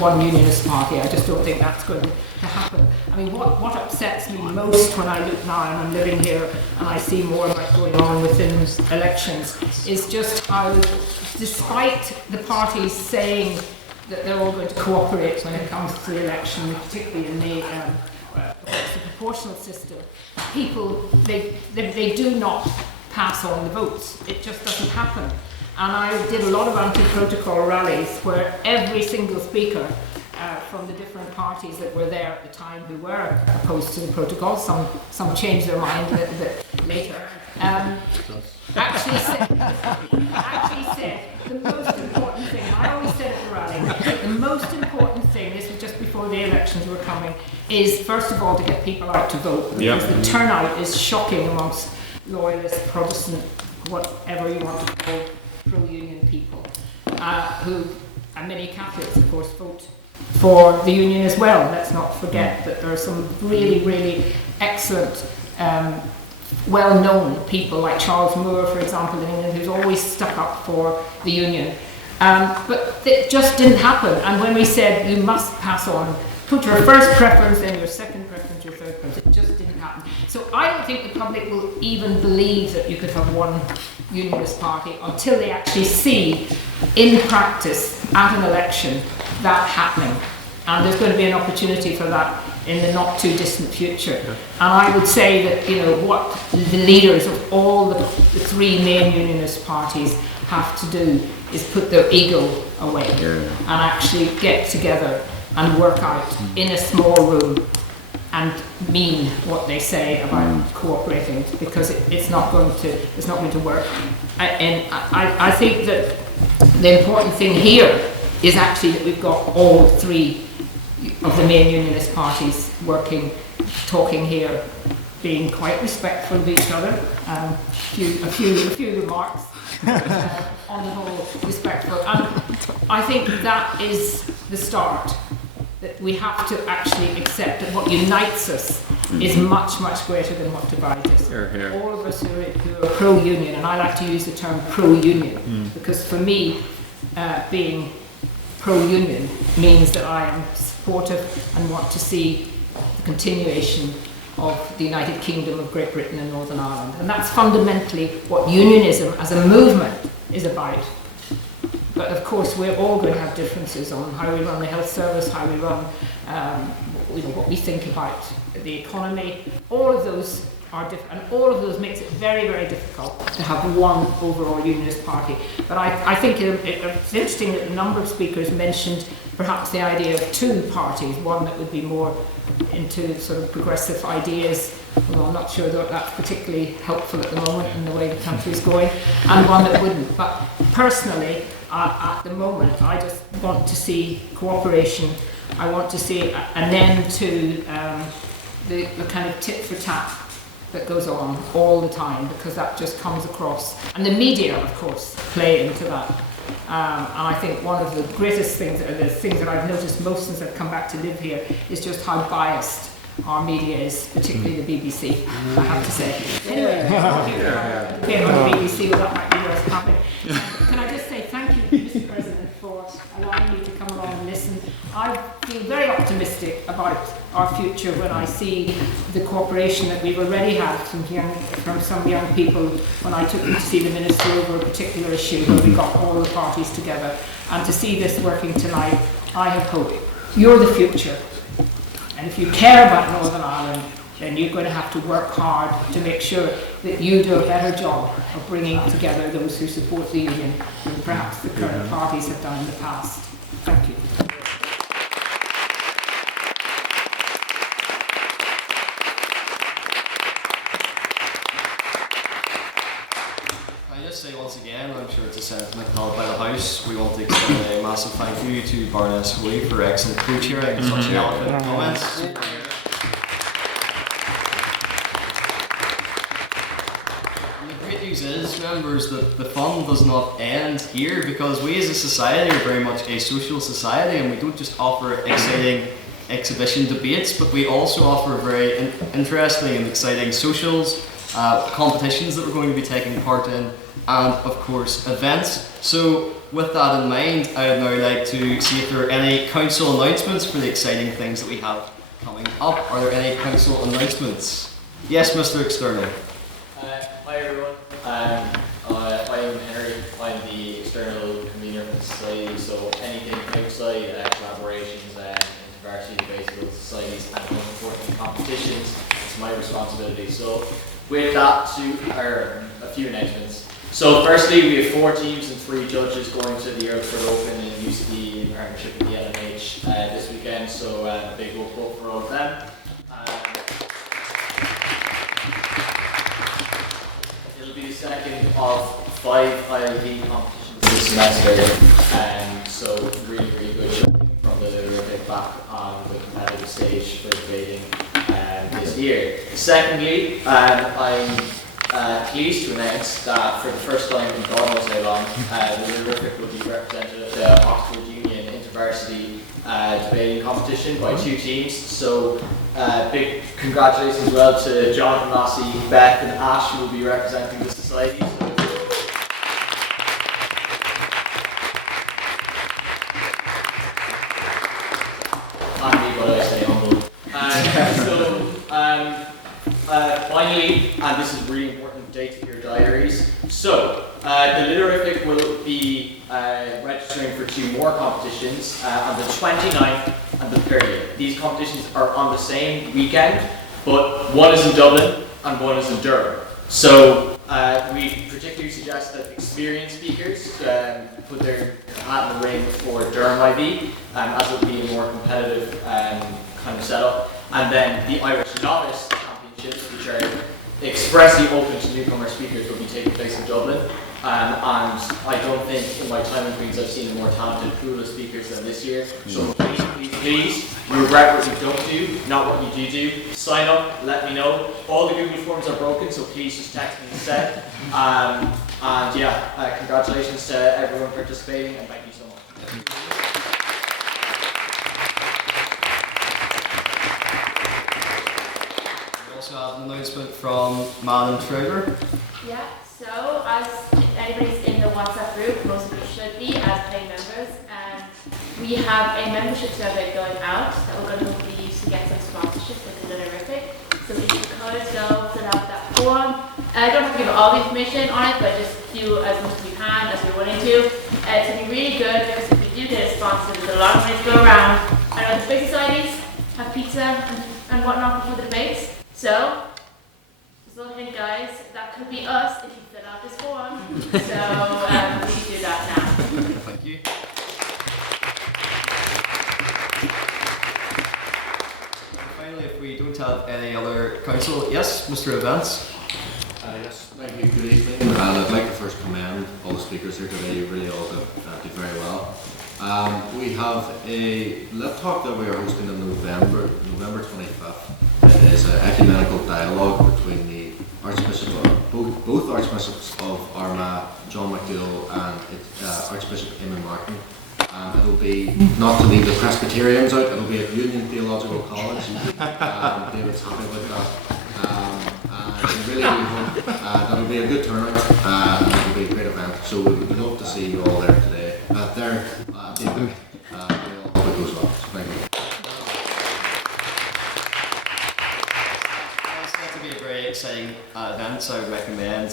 one Unionist party. I just don't think that's going to happen. I mean, what upsets me most when I look now and I'm living here and I see more of it going on within elections is just how, despite the parties saying that they're all going to cooperate when it comes to the election, particularly in the proportional system, people, they do not pass on the votes. It just doesn't happen. And I did a lot of anti-protocol rallies where every single speaker from the different parties that were there at the time who were opposed to the protocol, some changed their mind a little bit later, actually said the most important thing, I always said at the rally, the most important thing, this was just before the elections were coming, is first of all to get people out to vote, because the turnout is shocking amongst loyalist, Protestant, whatever you want to call pro-union people, who, and many Catholics of course, vote for the Union as well. Let's not forget that there are some really, really excellent, well-known people like Charles Moore, for example, in England, who's always stuck up for the Union. But it just didn't happen. And when we said you must pass on, put your first preference, then your second preference, your third preference, it just didn't happen. So I don't think the public will even believe that you could have one Unionist party until they actually see in practice at an election that happening. And there's going to be an opportunity for that in the not too distant future. And I would say that, you know, what the leaders of all the three main Unionist parties have to do is put their ego away and actually get together and work out in a small room and mean what they say about cooperating, because it's not going to work. And I think that the important thing here is actually that we've got all three of the main Unionist parties working, talking here, being quite respectful of each other. A few remarks on the whole respectful, and I think that is the start. That we have to actually accept that what unites us is much, much greater than what divides us. All of us who are pro-union, and I like to use the term pro-union, because for me, being pro-union means that I am supportive and want to see the continuation of the United Kingdom of Great Britain and Northern Ireland. And that's fundamentally what unionism as a movement is about. But of course, we're all going to have differences on how we run the health service, how we run, what we think about the economy. All of those are different, and all of those makes it very, very difficult to have one overall Unionist party. But I think it's interesting that a number of speakers mentioned perhaps the idea of two parties, one that would be more into sort of progressive ideas, although I'm not sure that that's particularly helpful at the moment in the way the country is going, and one that wouldn't. But personally, at the moment, I just want to see cooperation. I want to see an end to the kind of tit for tat that goes on all the time, because that just comes across. And the media, of course, play into that. And I think one of the greatest things, the things that I've noticed most since I've come back to live here, is just how biased our media is, particularly the BBC, I have to say. Anyway, on the BBC, well, that might be worth having. Can I just say thank you, Mr. President, for allowing me to come along and listen. I feel very optimistic about our future when I see the cooperation that we've already had from some young people when I took them to see the Minister over a particular issue where we got all the parties together. And to see this working tonight, I have hope. You're the future. And if you care about Northern Ireland, then you're going to have to work hard to make sure that you do a better job of bringing together those who support the Union than perhaps the current parties have done in the past. Thank you. I just say once again, I'm sure it's a sentiment held by the House, House, we want to extend a massive thank you to Baroness Hoey for excellent co-chairing and such eloquent comments. And the great news is, members, that the fun does not end here, because we as a society are very much a social society, and we don't just offer exciting exhibition debates, but we also offer very interesting and exciting socials, competitions that we're going to be taking part in, and of course events. So with that in mind, I would now like to see if there are any council announcements for the exciting things that we have coming up. Are there any council announcements? Yes, Mr. External. Hi everyone, I'm Henry. I'm the external convener of the society, so anything outside collaborations and intervarsity debates with societies and most importantly competitions, it's my responsibility. So with that, a few announcements. So firstly, we have 4 teams and 3 judges going to the Earlsford Open in UCD in partnership with the LMH this weekend, so a big welcome for all of them. It'll be the second of 5 ILD competitions this semester, so really good showing from the Olympic back on the competitive stage for debating this year. Secondly, I'm pleased to announce that for the first time in God knows how long, the Olympic will be represented at the Oxford Union InterVarsity debating competition by 2 teams. So big congratulations as well to Jonathan Lassie, Beth and Ash, who will be representing the society. But I stay humble. Finally, and this is a really important date in your diaries, so the Literific will be registering for 2 more competitions on the 29th and the 30th. These competitions are on the same weekend, but one is in Dublin and one is in Durham. So we particularly suggest that experienced speakers put their hat in the ring for Durham IB, as it will be a more competitive kind of setup. And then the Irish Novice Championships, which are expressly open to newcomer speakers, will be taking place in Dublin. And I don't think in my time in Queens I've seen a more talented pool of speakers than this year. So please, regret what you don't do, not what you do. Sign up, let me know. All the Google forms are broken, so please just text me instead. And yeah, congratulations to everyone participating, and thank you so much. We also have an announcement from Madam Treasurer. Yeah, so as anybody's in the WhatsApp group, most of you should be as paying members, we have a membership survey going out that we're going to hopefully use to get some sponsorship with the Literific. So if you could go fill out that form. I don't have to give all the information on it, but just do as much as you can, as you're willing to. It's going to be really good because if we do get a sponsor, there's a lot of money to go around. I know the big societies have pizza and whatnot before the debates. So, just a little hint, guys, that could be us if you fill out this form. So, please do that now. Thank you. And finally, if we don't have any other council, yes, Mr. Evans. Yes, thank you, good evening. And I'd like to first commend all the speakers here today. You really all did very well. We have a lit talk that we are hosting in November 25th. It is an ecumenical dialogue between the Archbishop of, both Archbishops of Armagh, John McDougall, and Archbishop Eamon Martin. It'll be, not to leave the Presbyterians out, it'll be at Union Theological College. David's happy about that. And really we hope that'll be a good turnout and it'll be a great event. So we would love to see you all there today. David, we all hope it goes well. So thank you. It's going to be a very exciting event, so I would recommend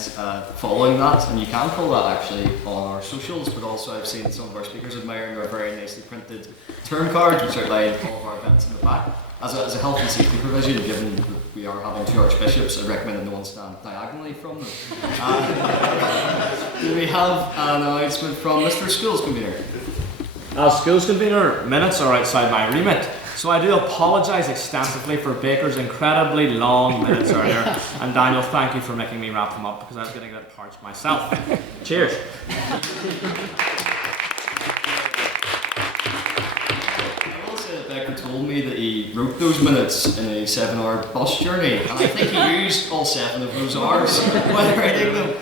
following that, and you can follow that actually on our socials, but also I've seen some of our speakers admiring our very nicely printed term card, which outline all of our events in the back. As a health and safety provision, given that we are having 2 archbishops, I recommend that no one stand diagonally from them. Do we have an announcement from Mr. Schools Convener? As Schools Convener, minutes are outside my remit, so I do apologise extensively for Baker's incredibly long minutes earlier. And Daniel, thank you for making me wrap them up because I was going to get parched myself. Cheers. wrote those minutes in a 7-hour bus journey, and I think he used all 7 of those hours while writing them.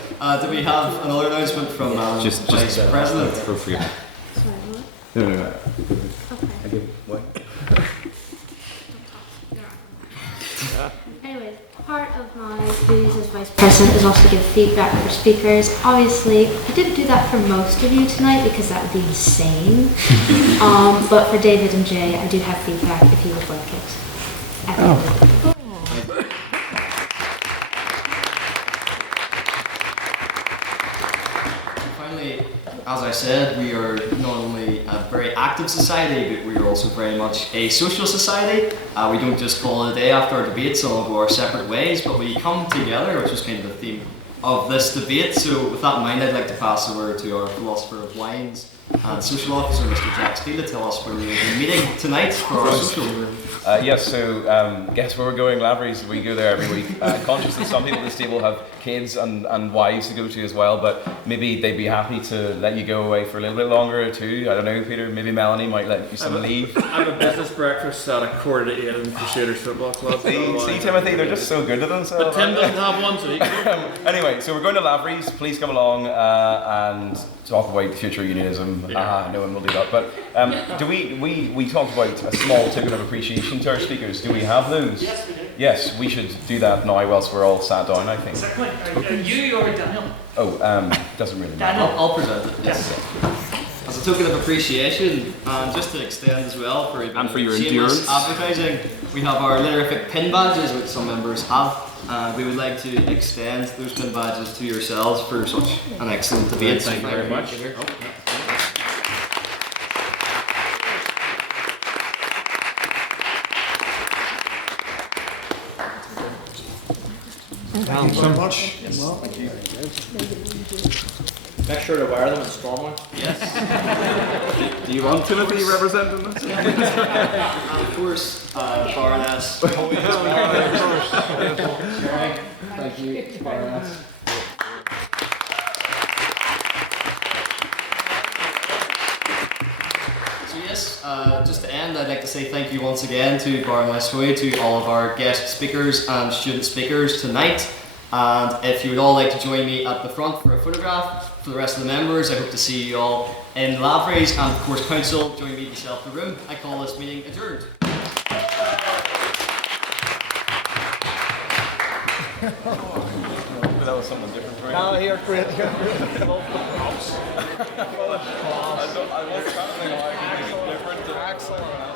Do we have another announcement from Vice President? For you. Sorry, what? No. Okay. I give what? Anyway, part of my duties as Vice President is also to give feedback for speakers. Obviously, I didn't do that for most of you tonight because that would be insane. But for David and Jay, I do have feedback if you would like it. Finally, as I said, we are not only a very active society, but we are also very much a social society. We don't just call it a day after our debates and all go our separate ways, but we come together, which is kind of the theme of this debate. So with that in mind, I'd like to pass over to our philosopher of wines and social officer, Mr. Jack Steele, to tell us where we'll be meeting tonight for our social room. Yes, so guess where we're going, Lavery's. We go there every week. Conscious that some people at this table have kids and wives to go to as well, but maybe they'd be happy to let you go away for a little bit longer or two. I don't know, Peter. Maybe Melanie might let you some leave. I have a business breakfast at 8:45 in the Crusaders Football Club. See, Timothy, they're just so good to themselves. But Tim doesn't have one, so he can. Anyway, so we're going to Lavery's. Please come along and talk about future unionism. No one will do that. But do we talked about a small token of appreciation to our speakers. Do we have those? Yes, we do. Yes, we should do that now whilst we're all sat down, I think. Exactly. Are you or Daniel? Oh, doesn't really matter. I'll present it. Yes. As a token of appreciation, and just to extend as well for your shameless endurance advertising, we have our Litterific pin badges, which some members have. And we would like to extend those pin badges to yourselves for such an excellent debate. Thank you very much. Thank you so much. Yes. Make sure to wear them in storm. Yes. Do you want Timothy representing us? And of course, Baroness. Hoey as well. Thank you, Baroness. So yes, just to end, I'd like to say thank you once again to Baroness Hoey, to all of our guest speakers and student speakers tonight. And if you would all like to join me at the front for a photograph, for the rest of the members, I hope to see you all in Lavery's, and of course Council, join me yourself in the room. I call this meeting adjourned. That was something different for me. No, here, great. I was trying to think how I could make it different. Excellent.